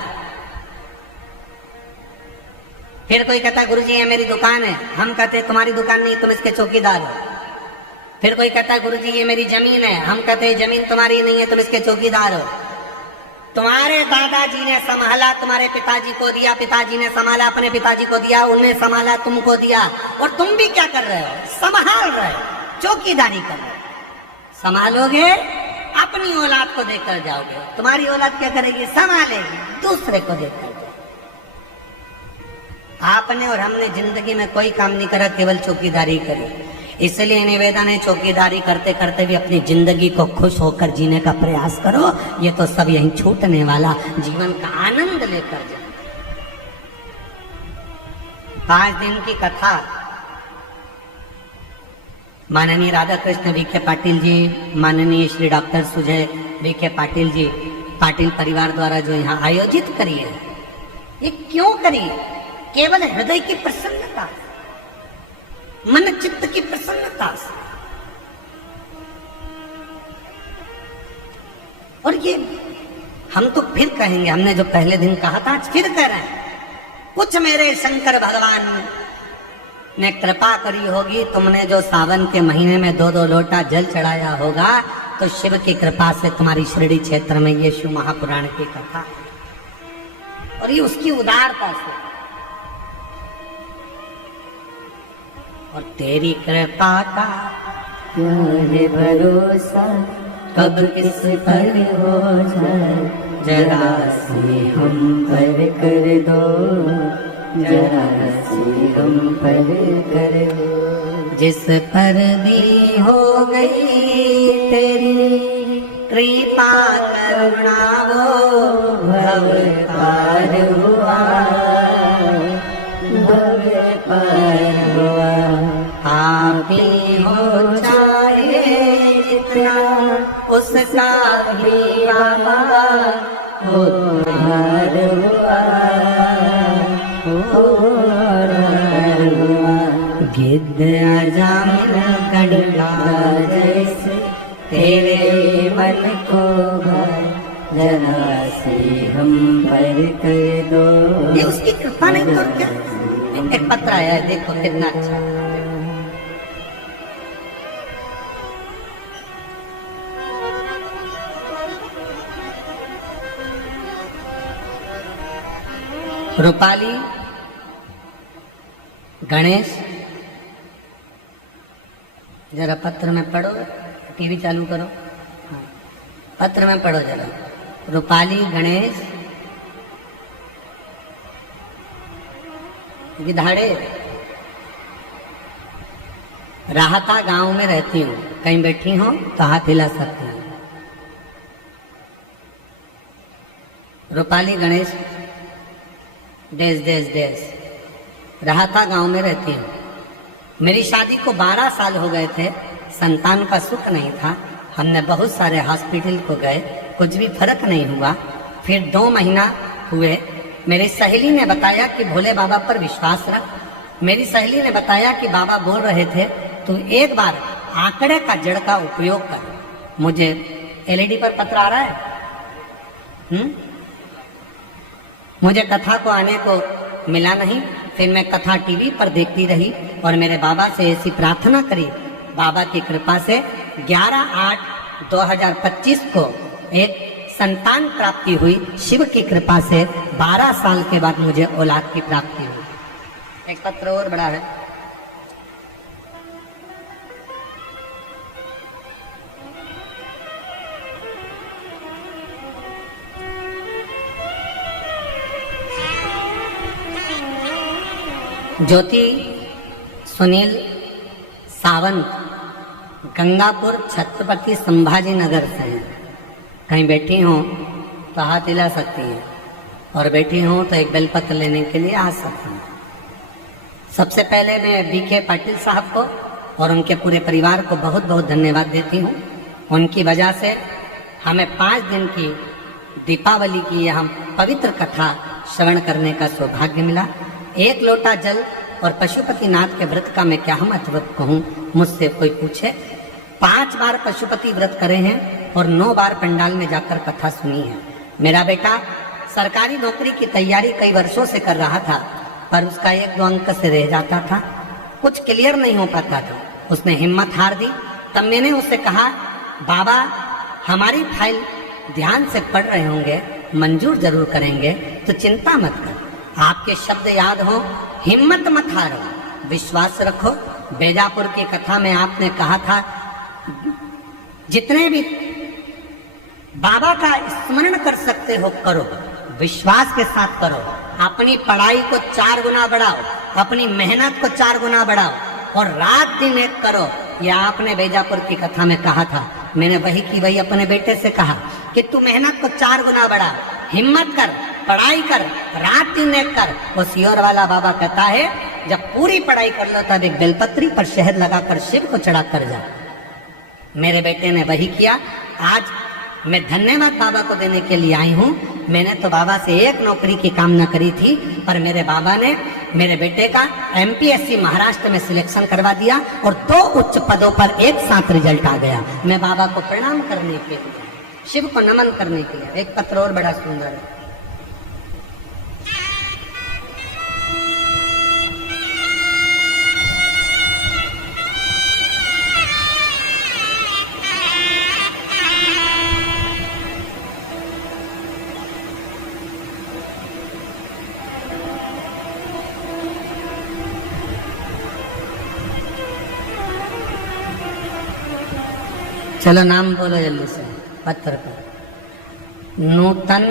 फिर कोई कहता है गुरुजी ये मेरी दुकान है, हम कहते हैं तुम्हारी दुकान नहीं, तुम इसके चौकीदार हो। फिर कोई कहता है गुरुजी ये मेरी जमीन है, हम कहते हैं जमीन तुम्हारी नहीं है, तुम इसके चौकीदार हो। तुम्हारे दादाजी ने संभाला, तुम्हारे पिताजी को दिया, पिताजी ने संभाला, अपने पिताजी को दिया, उन्हें संभाला, तुमको दिया, और तुम भी क्या कर रहे हो? संभाल रहे हो, चौकीदारी कर रहे हो। संभालोगे, अपनी औलाद को देकर जाओगे, तुम्हारी औलाद क्या करेगी? संभालेगी, दूसरे को देकर जाओगे। आपने और हमने जिंदगी में कोई काम नहीं करा, केवल चौकीदारी करी। इसलिए निवेदन है, चौकीदारी करते करते भी अपनी जिंदगी को खुश होकर जीने का प्रयास करो। ये तो सब यहीं छूटने वाला, जीवन का आनंद लेकर जाओ। 5 दिन की कथा माननीय राधा कृष्ण वीके पाटिल जी, माननीय श्री डॉक्टर सुजय वीके पाटिल जी, पाटिल परिवार द्वारा जो यहाँ आयोजित करी है, ये क्यों करी? केवल हृदय की प्रसन्नता, मन चित्त की प्रसन्नता से। और ये हम तो फिर कहेंगे, हमने जो पहले दिन कहा था आज फिर कह रहे हैं, कुछ मेरे शंकर भगवान ने कृपा करी होगी, तुमने जो सावन के महीने में 2-2 लोटा जल चढ़ाया होगा, तो शिव की कृपा से तुम्हारी शिरडी क्षेत्र में ये शिव महापुराण की कथा, और ये उसकी उदारता से। और तेरी कृपा का क्या है भरोसा, कब किस पर हो जाए, जरा से हम पर कर दो, जरा से हम पर कर दो। जिस पर भी हो गई तेरी कृपा करुणा, वो भव पार हुआ, भव पार हुआ। आप ही हो चाहे जितना, उसका भी बाबा हो हार हुआ, हो हार हुआ। गिद्ध अजामिल कंडा जैसे तेरे मन को भर, जरा से हम पर कर दो। ये उसकी कृपा नहीं तो क्या? एक पत्र आया है, देखो कितना अच्छा। रूपाली, गणेश, जरा पत्र में पढ़ो, टीवी चालू करो, हाँ पत्र में पढ़ो जरा। रूपाली, गणेश, गिधाड़े, राहता गांव में रहती हूँ, कहीं बैठी हो तो हाथ हिला सकती हूँ। रूपाली, गणेश, देश देश देश, राहता गांव में रहती हूँ। मेरी शादी को 12 साल हो गए थे, संतान का सुख नहीं था। हमने बहुत सारे हॉस्पिटल को गए, कुछ भी फर्क नहीं हुआ। फिर 2 महीना हुए, मेरी सहेली ने बताया कि भोले बाबा पर विश्वास रख। मेरी सहेली ने बताया कि बाबा बोल रहे थे, तू एक बार आंकड़े का जड़ का उपयोग कर। मुझे एलईडी पर पत्र आ रहा है। मुझे कथा को आने को मिला नहीं, फिर मैं कथा टीवी पर देखती रही और मेरे बाबा से ऐसी प्रार्थना करी। बाबा की कृपा से 11/8/2025 को एक संतान प्राप्ति हुई। शिव की कृपा से 12 साल के बाद मुझे औलाद की प्राप्ति हुई। एक पत्र और बड़ा है। ज्योति सुनील सावंत गंगापुर छत्रपति संभाजी नगर से हैं। कहीं बैठी हो तो हाथ हिला सकती है और बैठी हो तो एक बेलपत्र लेने के लिए आ सकती हैं। सबसे पहले मैं बीके पाटिल साहब को और उनके पूरे परिवार को बहुत बहुत धन्यवाद देती हूँ। उनकी वजह से हमें 5 दिन की दीपावली की यह पवित्र कथा श्रवण करने का सौभाग्य मिला। 1 लोटा जल और पशुपतिनाथ के व्रत का मैं क्या महत्व कहूँ, मुझसे कोई पूछे। 5 बार पशुपति व्रत करे हैं और 9 बार पंडाल में जाकर कथा सुनी है। मेरा बेटा सरकारी नौकरी की तैयारी कई वर्षों से कर रहा था, पर उसका 1-2 अंक से रह जाता था, कुछ क्लियर नहीं हो पाता था। उसने हिम्मत हार दी। तब मैंने उससे कहा, बाबा हमारी फाइल ध्यान से पढ़ रहे होंगे, मंजूर जरूर करेंगे, तो चिंता मत कर। आपके शब्द याद हो, हिम्मत मत हारो, विश्वास रखो। बेजापुर की कथा में आपने कहा था, जितने भी बाबा का स्मरण कर सकते हो करो, विश्वास के साथ करो। अपनी पढ़ाई को 4 गुना बढ़ाओ, अपनी मेहनत को 4 गुना बढ़ाओ और रात दिन एक करो। यह आपने बेजापुर की कथा में कहा था। मैंने वही की वही अपने बेटे से कहा कि तू मेहनत को 4 गुना बढ़ा, हिम्मत कर, पढ़ाई कर, रात दिन एक कर। वो सियोर वाला बाबा कहता है, जब पूरी पढ़ाई कर लो तब एक बेलपत्री पर शहद लगाकर शिव को चढ़ा कर जा। मेरे बेटे ने वही किया। आज मैं धन्यवाद बाबा को देने के लिए आई हूँ। मैंने तो बाबा से एक नौकरी की कामना करी थी, पर मेरे बाबा ने मेरे बेटे का MPSC महाराष्ट्र में सिलेक्शन करवा दिया और 2 उच्च पदों पर एक साथ रिजल्ट आ गया। मैं बाबा को प्रणाम करने के लिए, शिव को नमन करने के लिए। एक पत्र और बड़ा सुंदर है। चलो नाम बोलो जल्दी से पत्र पर। नूतन,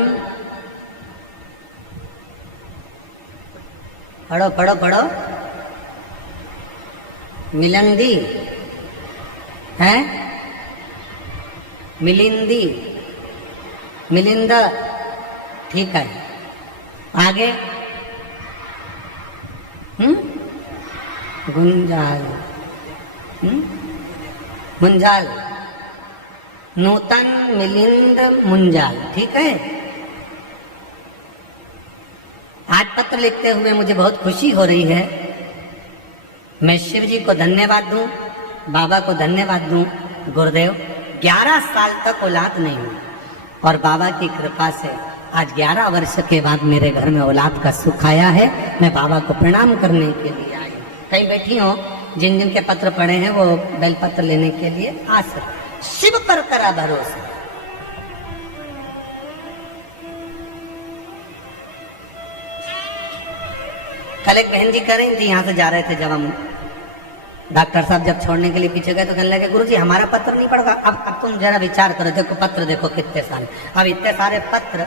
पढ़ो पढ़ो पढ़ो। मिलंदी है, मिलिंदी, मिलिंदा, ठीक है। आगे गुंजाल, मुंजाल, नूतन, मिलिंद, मुंजाल, ठीक है। आज पत्र लिखते हुए मुझे बहुत खुशी हो रही है। मैं शिव जी को धन्यवाद दूं, बाबा को धन्यवाद दूं। गुरुदेव 11 साल तक औलाद नहीं हुई और बाबा की कृपा से आज 11 वर्ष के बाद मेरे घर में औलाद का सुख आया है। मैं बाबा को प्रणाम करने के लिए आई। कहीं बैठी हो, जिन जिन के पत्र पढ़े हैं वो बेलपत्र लेने के लिए आ सकते। शिव पर करा भरोसा। कल एक बहन जी कह रही थी, यहाँ से जा रहे थे जब हम, डॉक्टर साहब जब छोड़ने के लिए पीछे गए तो कहने लगे, गुरुजी हमारा पत्र नहीं पढ़ा। अब तुम जरा विचार करो, देखो पत्र देखो कितने सारे। अब इतने सारे पत्र